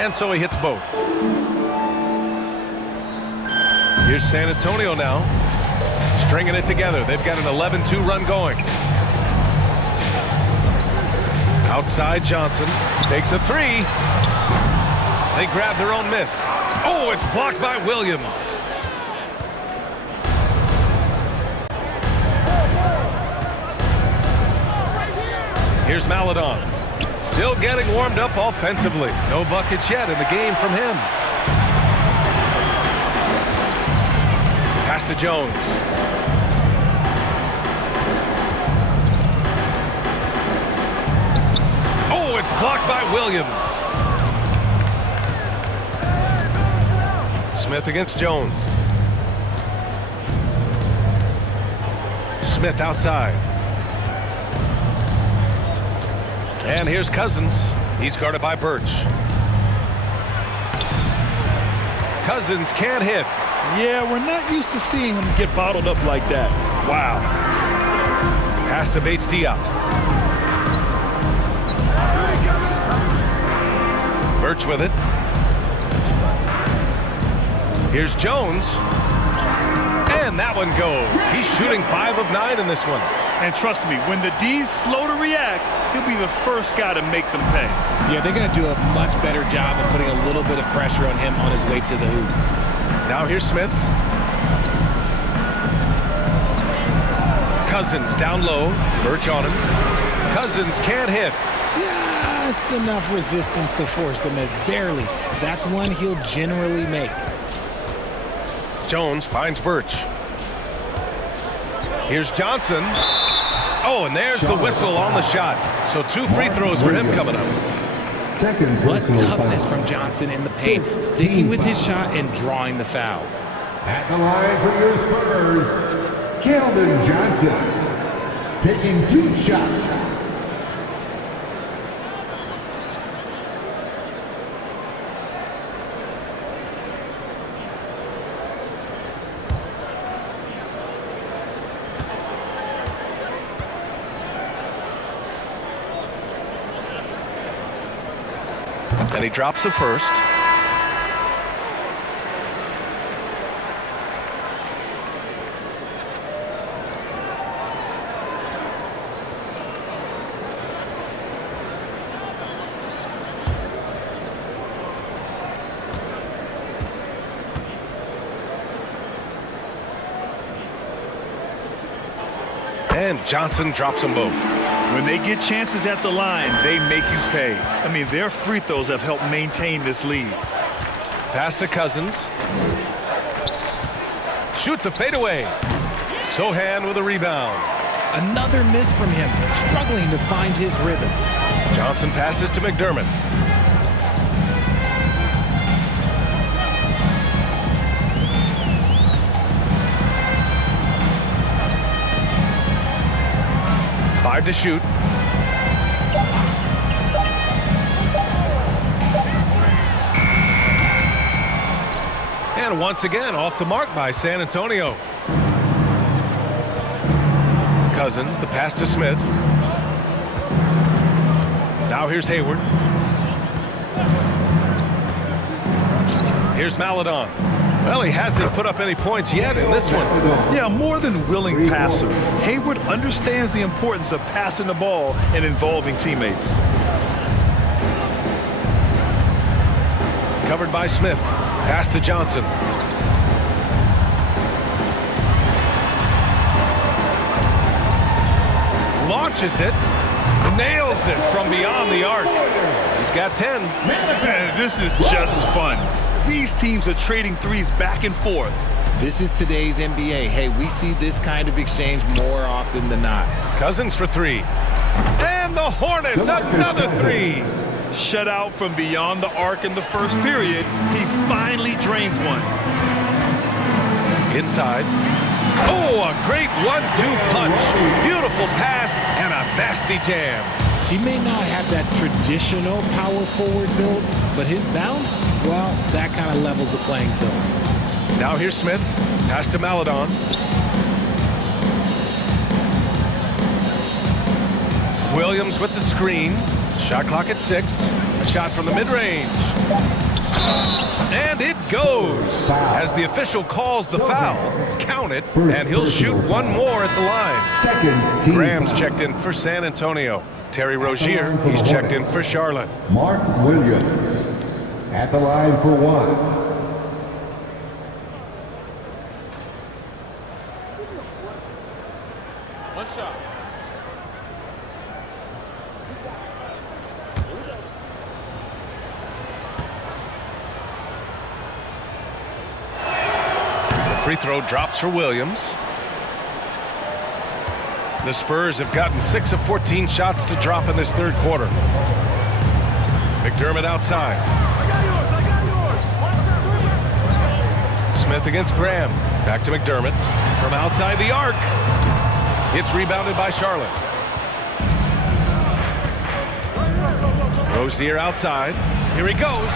And so he hits both. Here's San Antonio now, stringing it together. They've got an 11-2 run going. Outside Johnson takes a 3. They grab their own miss. Oh, it's blocked by Williams. Here's Maladon. Still getting warmed up offensively. No buckets yet in the game from him. Pass to Jones. Oh, it's blocked by Williams. Smith against Jones. Smith outside. And here's Cousins. He's guarded by Birch. Cousins can't hit. Yeah, we're not used to seeing him get bottled up like that. Wow. Pass to Bates Diop. Birch with it. Here's Jones. And that one goes. He's shooting 5 of 9 in this one. And trust me, when the D's slow to react, he'll be the first guy to make them pay. Yeah, they're going to do a much better job of putting a little bit of pressure on him on his way to the hoop. Now here's Smith. Cousins down low. Birch on him. Cousins can't hit. Just enough resistance to force the miss. Barely. That's one he'll generally make. Jones finds Birch. Here's Johnson. Oh, and there's the whistle on the shot. So 2 free throws for him coming up. What toughness from Johnson in the paint, sticking with his shot and drawing the foul. At the line for your Spurs, Keldon Johnson, taking 2 shots. And he drops the first. And Johnson drops them both. When they get chances at the line, they make you pay. I mean, their free throws have helped maintain this lead. Pass to Cousins. Shoots a fadeaway. Sohan with a rebound. Another miss from him, struggling to find his rhythm. Johnson passes to McDermott. Five to shoot. And once again, off the mark by San Antonio. Cousins, the pass to Smith. Now here's Hayward. Here's Maladon. Well, he hasn't put up any points yet in this one. Yeah, more than willing passer. Hayward understands the importance of passing the ball and involving teammates. Covered by Smith. Pass to Johnson. Launches it. Nails it from beyond the arc. He's got 10. Man, this is just fun. These teams are trading threes back and forth. This is today's NBA. Hey, we see this kind of exchange more often than not. Cousins for three. And the Hornets, another three. Shut out from beyond the arc in the first period. He finally drains one. Inside. Oh, a great 1-2 punch. Beautiful pass and a nasty jam. He may not have that traditional power forward build, but his bounce, well, that kind of levels the playing field. Now here's Smith. Pass to Maladon. Williams with the screen. Shot clock at 6. A shot from the mid-range. And it goes. As the official calls the foul, count it, and he'll shoot one more at the line. Graham's checked in for San Antonio. Terry Rozier, he's checked in for Charlotte. Mark Williams at the line for one. One shot. The free throw drops for Williams. The Spurs have gotten 6 of 14 shots to drop in this third quarter. McDermott outside. Smith against Graham. Back to McDermott. From outside the arc. It's rebounded by Charlotte. Rozier outside. Here he goes.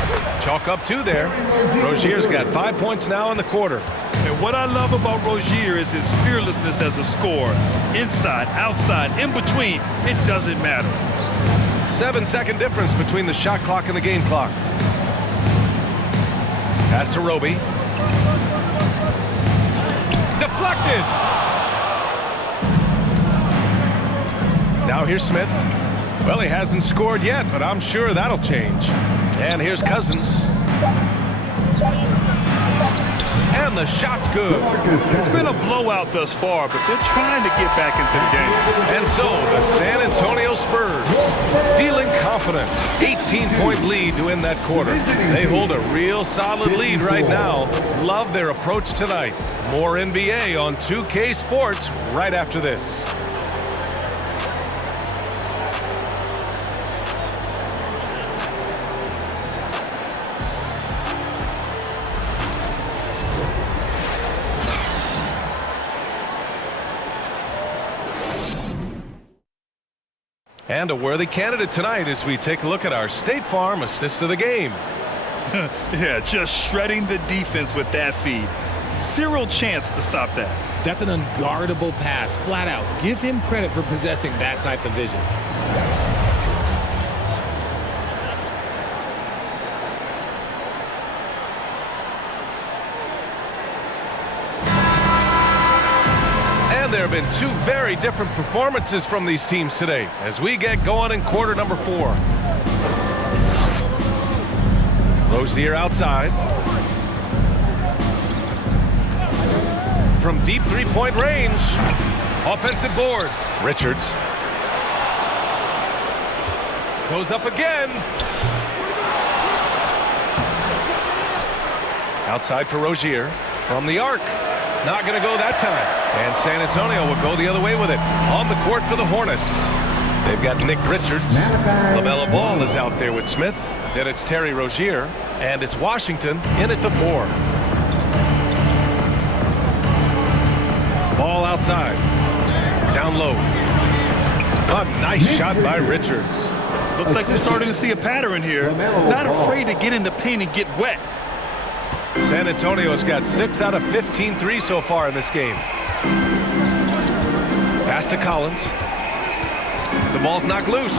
Chalk up 2 there. Rozier's got 5 points now in the quarter. And what I love about Rozier is his fearlessness as a scorer. Inside, outside, in between, it doesn't matter. 7-second difference between the shot clock and the game clock. Pass to Roby. Deflected. Now here's Smith. Well, he hasn't scored yet, but I'm sure that'll change. And here's Cousins. And the shot's good. It's been a blowout thus far, but they're trying to get back into the game. And so the San Antonio Spurs, feeling confident, 18-point lead to end that quarter. They hold a real solid lead right now. Love their approach tonight. More NBA on 2K Sports right after this. And a worthy candidate tonight as we take a look at our State Farm assist of the game. Yeah, just shredding the defense with that feed. Zero chance to stop that. That's an unguardable pass, flat out. Give him credit for possessing that type of vision. There have been 2 very different performances from these teams today as we get going in quarter number 4. Rozier outside. From deep 3-point range. Offensive board. Richards. Goes up again. Outside for Rozier. From the arc. Not going to go that time. And San Antonio will go the other way with it. On the court for the Hornets. They've got Nick Richards. LaMelo Ball is out there with Smith. Then it's Terry Rozier. And it's Washington in at the 4. Ball outside. Down low. A nice shot by Richards. Looks like we're starting to see a pattern here. Not afraid to get in the paint and get wet. San Antonio's got 6 out of 15 threes so far in this game. Pass to Collins. The ball's knocked loose.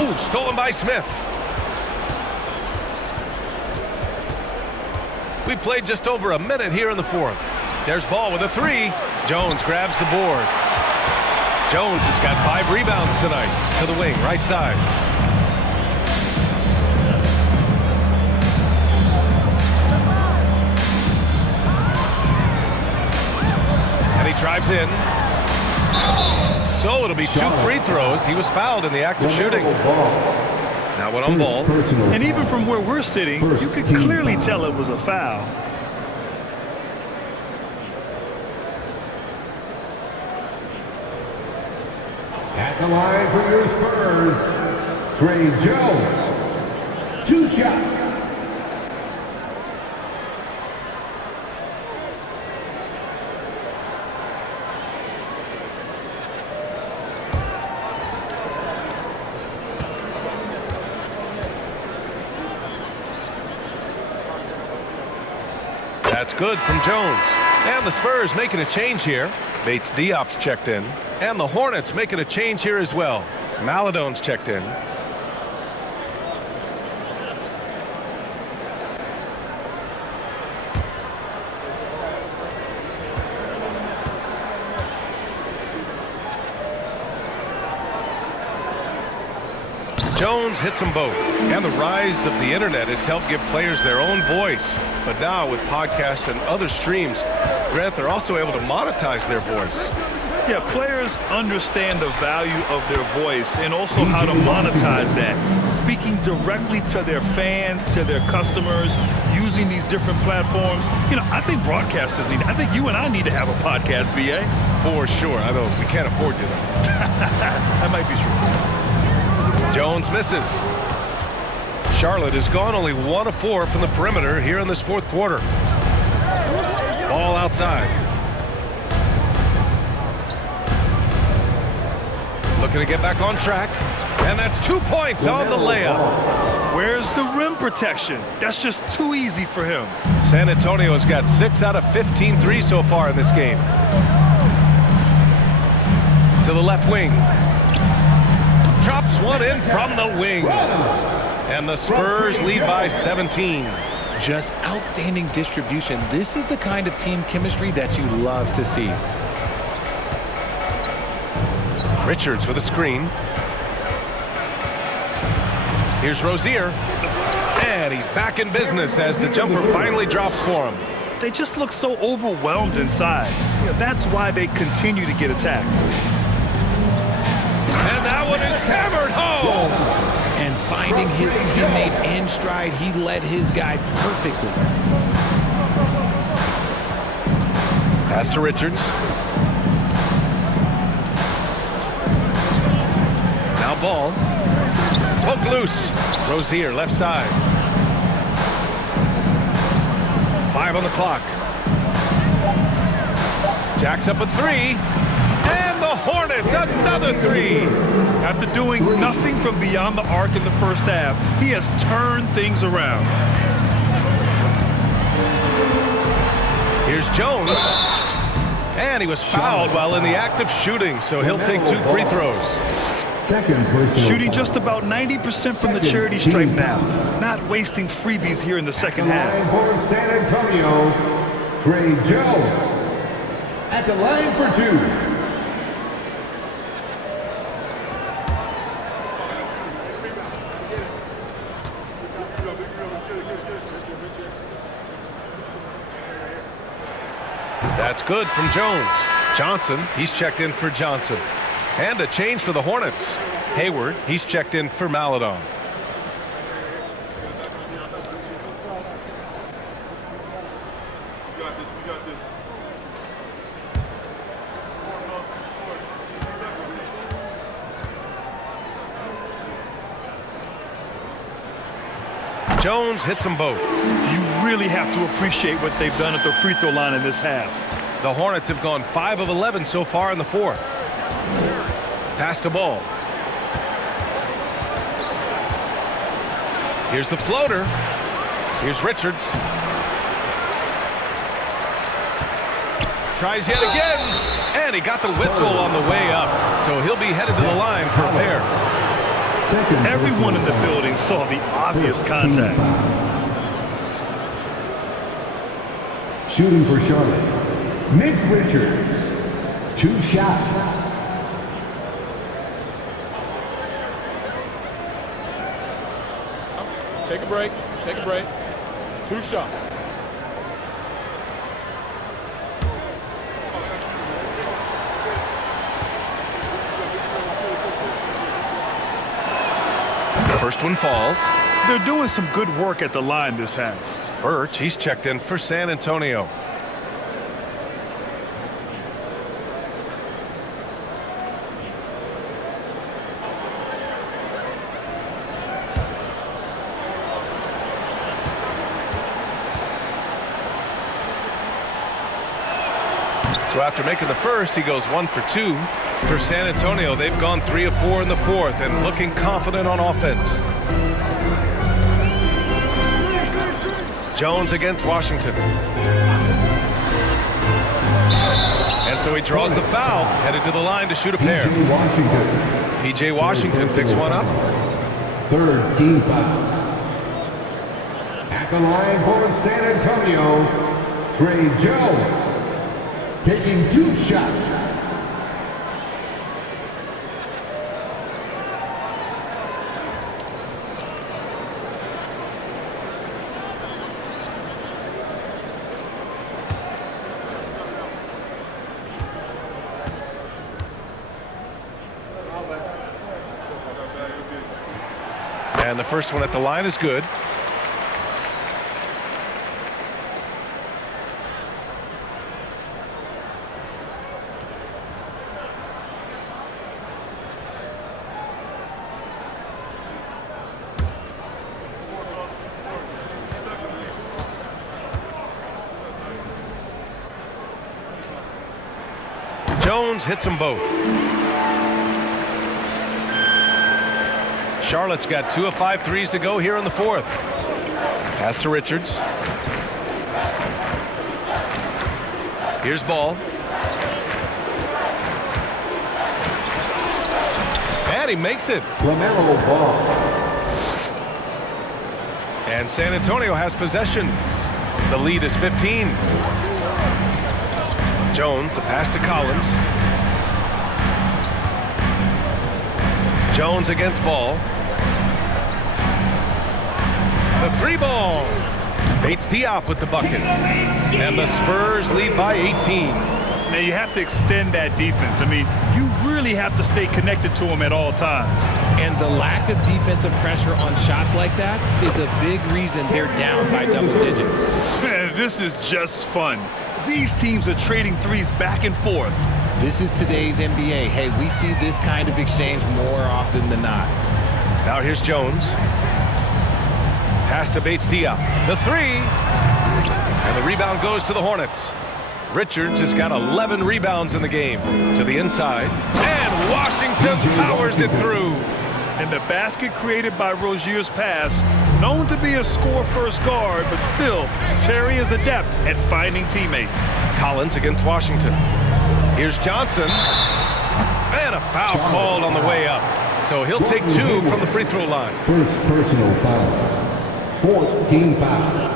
Ooh, stolen by Smith. We played just over a minute here in the fourth. There's Ball with a 3. Jones grabs the board. Jones has got 5 rebounds tonight. To the wing, right side. And he drives in. So it'll be 2 free throws. He was fouled in the act of shooting. Now one on Ball. And even from where we're sitting, you could clearly tell it was a foul. At the line for your Spurs, Trey Jones. 2 shots. That's good from Jones. And the Spurs making a change here. Bates Diop's checked in. And the Hornets making a change here as well. Maladone's checked in. Jones hits them both. And the rise of the internet has helped give players their own voice. But now with podcasts and other streams, Grant, they're also able to monetize their voice. Yeah, players understand the value of their voice and also how to monetize that. Speaking directly to their fans, to their customers, using these different platforms. You know, I think broadcasters need, I think you and I need to have a podcast, BA. For sure. I know we can't afford you though. That might be true. Jones misses. Charlotte has gone only 1 of 4 from the perimeter here in this fourth quarter. Ball outside. Looking to get back on track. And that's 2 points on the layup. Where's the rim protection? That's just too easy for him. San Antonio's got 6 out of 15 threes so far in this game. To the left wing. Drops one in from the wing. And the Spurs lead by 17. Just outstanding distribution. This is the kind of team chemistry that you love to see. Richards with a screen. Here's Rozier. And he's back in business as the jumper finally drops for him. They just look so overwhelmed inside. You know, that's why they continue to get attacked. And that one is hammered home. And finding his teammate in stride, he led his guy perfectly. Pass to Richards. Now Ball. Poke loose. Rozier left side. 5 on the clock. Jacks up a 3. And the Hornets, another 3. After doing nothing from beyond the arc in the first half, he has turned things around. Here's Jones. And he was fouled while in the act of shooting, so he'll take 2 free throws. Shooting just about 90% from the charity stripe now. Not wasting freebies here in the second half. For San Antonio, Trey Jones. At the line for 2. That's good from Jones. Johnson, he's checked in for Johnson. And a change for the Hornets. Hayward, he's checked in for Maladon. We got this. Jones hits them both. You really have to appreciate what they've done at the free throw line in this half. The Hornets have gone 5 of 11 so far in the fourth. Pass to Ball. Here's the floater. Here's Richards. Tries yet again, and he got the whistle on the way up, so he'll be headed to the line for a pair. Everyone in the building saw the obvious contact. Shooting for Charlotte, Nick Richards. 2 shots. Take a break. Take a break. 2 shots. The first one falls. They're doing some good work at the line this half. Birch, he's checked in for San Antonio. So after making the first, he goes 1 for 2. For San Antonio, they've gone 3 of 4 in the fourth and looking confident on offense. Jones against Washington. And so he draws the foul, headed to the line to shoot a pair. P.J. Washington picks one up. 3rd team foul. At the line for San Antonio, Trey Jones. Taking 2 shots. And the first one at the line is good. Jones hits them both. Charlotte's got 2 of 5 threes to go here in the fourth. Pass to Richards. Here's Ball. And he makes it. LaMelo Ball. And San Antonio has possession. The lead is 15. Jones, the pass to Collins. Jones against Ball. The 3 ball. Bates Diop with the bucket. And the Spurs lead by 18. Now you have to extend that defense. I mean, you really have to stay connected to them at all times. And the lack of defensive pressure on shots like that is a big reason they're down by double digits. Man, this is just fun. These teams are trading threes back and forth. This is today's NBA. Hey, we see this kind of exchange more often than not. Now here's Jones. Pass to Bates Diop. The 3. And the rebound goes to the Hornets. Richards has got 11 rebounds in the game. To the inside. And Washington powers it through. And the basket created by Rozier's pass, known to be a score-first guard, but still, Terry is adept at finding teammates. Collins against Washington. Here's Johnson. And a foul called on the way up. So he'll take 2 from the free throw line. First personal foul. 4th team foul.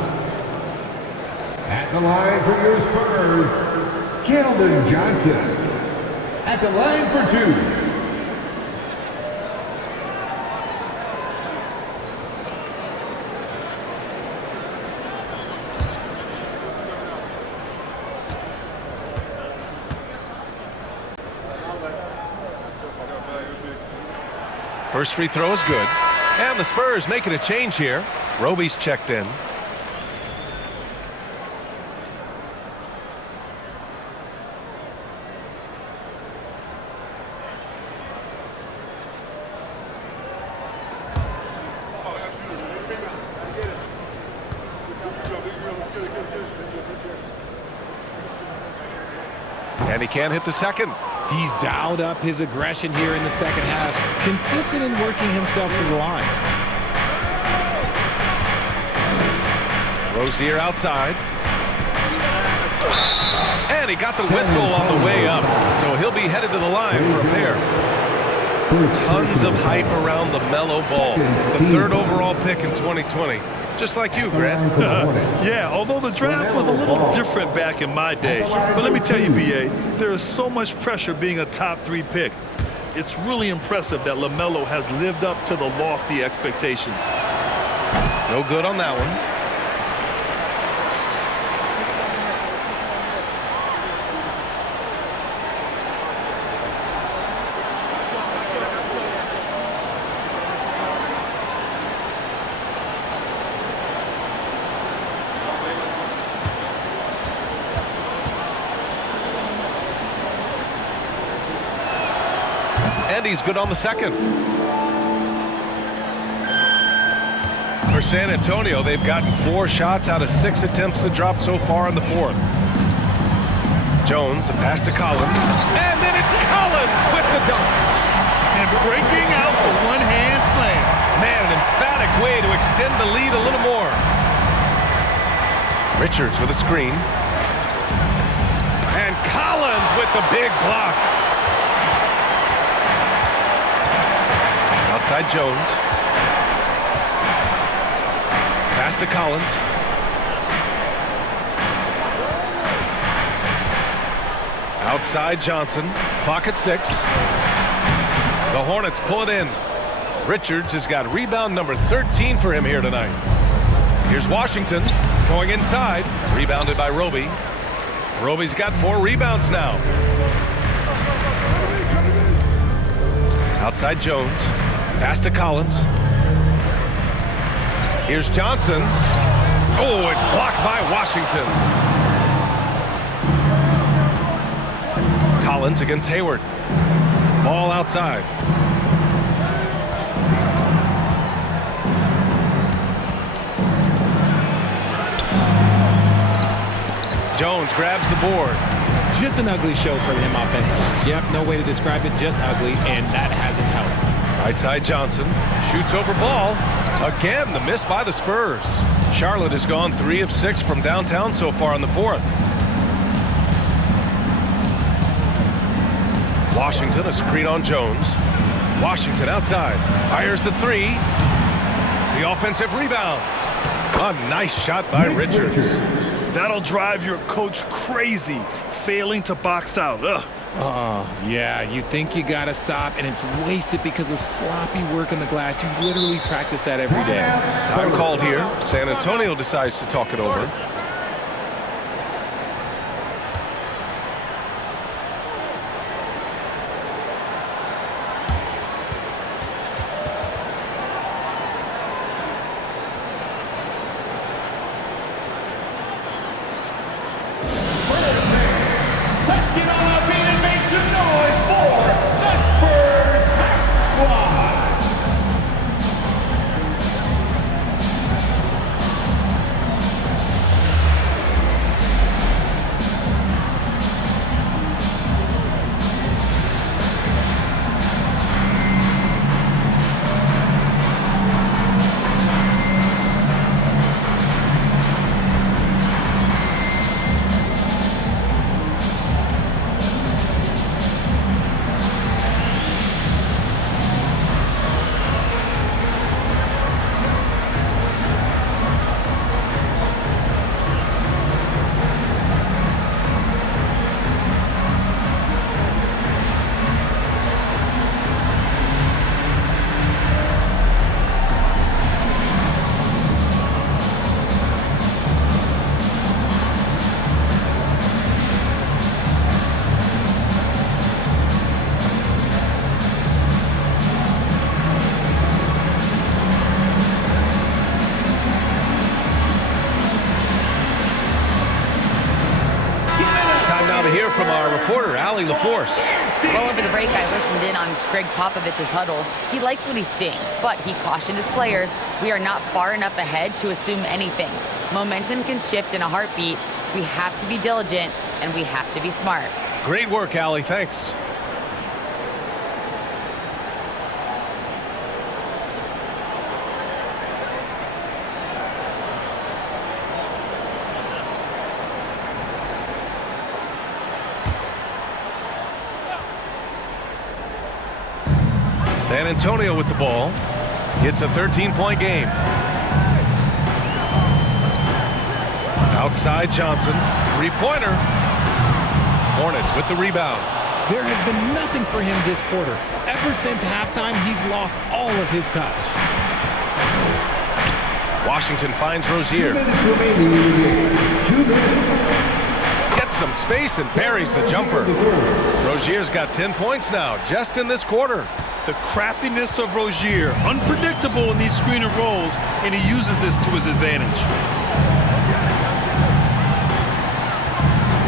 At the line for your Spurs, Keldon Johnson. At the line for 2. First free throw is good. And the Spurs making a change here. Roby's checked in. And he can't hit the second. He's dialed up his aggression here in the second half, consistent in working himself to the line. Rozier outside. And And he got the whistle on the way up, so he'll be headed to the line for a pair. Tons of hype around the mellow ball. The third overall pick in 2020. Just like you, Grant. Yeah, although the draft was a little different back in my day. But let me tell you, B.A., there is so much pressure being a top 3 pick. It's really impressive that LaMelo has lived up to the lofty expectations. No good on that one. And he's good on the second. For San Antonio, they've gotten 4 shots out of 6 attempts to drop so far in the fourth. Jones, the pass to Collins. And then it's Collins with the dunk. And breaking out the one-hand slam. Man, an emphatic way to extend the lead a little more. Richards with a screen. And Collins with the big block. Outside Jones. Pass to Collins. Outside Johnson. Clock at 6. The Hornets pull it in. Richards has got rebound number 13 for him here tonight. Here's Washington going inside. Rebounded by Roby. Roby's got 4 rebounds now. Outside Jones. Pass to Collins. Here's Johnson. Oh, it's blocked by Washington. Collins against Hayward. Ball outside. Jones grabs the board. Just an ugly show for him offensively. Yep, no way to describe it, just ugly, and that hasn't helped. Right side Johnson shoots over ball. Again, the miss by the Spurs. Charlotte has gone 3 of 6 from downtown so far in the fourth. Washington, a screen on Jones. Washington outside. Fires the 3. The offensive rebound. A nice shot by Richards. That'll drive your coach crazy, failing to box out. Ugh. Yeah, you think you gotta stop, and it's wasted because of sloppy work on the glass. You literally practice that every day. Time called here. San Antonio decides to talk it over. Let's get on up here and make some noise for the Spurs Hack Squad. From our reporter, Allie LaForce. Well, over the break, I listened in on Greg Popovich's huddle. He likes what he's seeing, but he cautioned his players, we are not far enough ahead to assume anything. Momentum can shift in a heartbeat. We have to be diligent, and we have to be smart. Great work, Allie. Thanks. San Antonio with the ball. It's a 13-point game. Outside Johnson. Three-pointer. Hornets with the rebound. There has been nothing for him this quarter. Ever since halftime, he's lost all of his touch. Washington finds Rozier. 2 minutes remaining in the game. 2 minutes. Gets some space and buries the jumper. Rozier's got 10 points now, just in this quarter. The craftiness of Rozier, unpredictable in these screen and rolls, and he uses this to his advantage.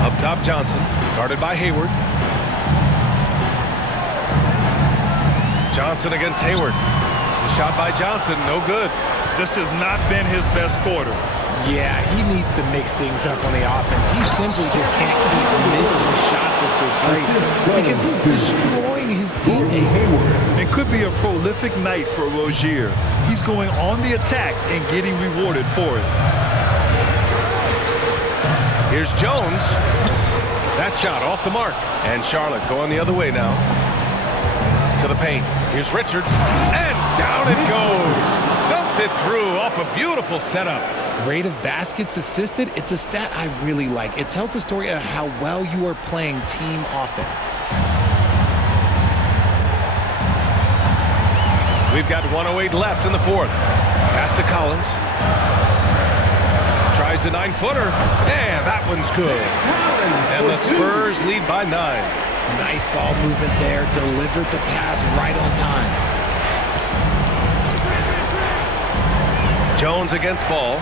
Up top, Johnson, guarded by Hayward. Johnson against Hayward. The shot by Johnson, no good. This has not been his best quarter. Yeah, he needs to mix things up on the offense. He simply just can't keep missing shots at this rate because he's destroying his teammates. It could be a prolific night for Rozier. He's going on the attack and getting rewarded for it. Here's Jones. That shot off the mark. And Charlotte going the other way now. To the paint. Here's Richards. And down it goes. Dumped it through off a beautiful setup. Rate of baskets assisted, it's a stat I really like. It tells the story of how well you are playing team offense. We've got 1:08 left in the fourth. Pass to Collins. Tries the 9-footer. And that one's good. And the Spurs lead by 9. Nice ball movement there. Delivered the pass right on time. Jones against Ball.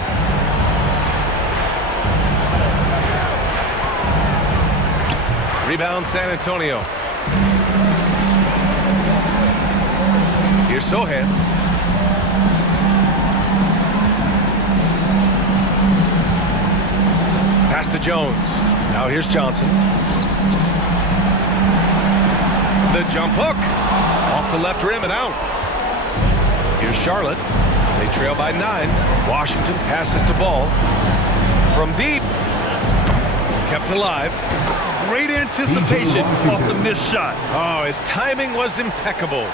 Rebound San Antonio. Here's Sohan. Pass to Jones. Now here's Johnson. The jump hook. Off the left rim and out. Here's Charlotte. They trail by 9. Washington passes to Ball. From deep. Kept alive. Great anticipation off the missed shot. Oh, his timing was impeccable.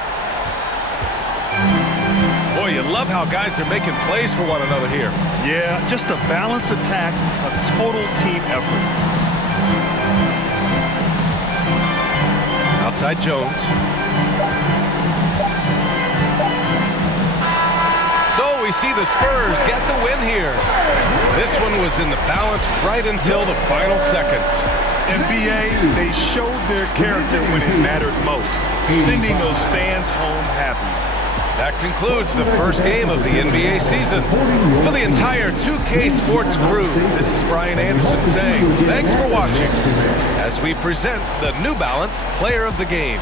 Boy, you love how guys are making plays for one another here. Yeah, just a balanced attack, a total team effort. Outside Jones. So we see the Spurs get the win here. This one was in the balance right until the final seconds. NBA, they showed their character when it mattered most, sending those fans home happy. That concludes the first game of the NBA season. For the entire 2K Sports crew, this is Brian Anderson saying thanks for watching as we present the New Balance Player of the Game.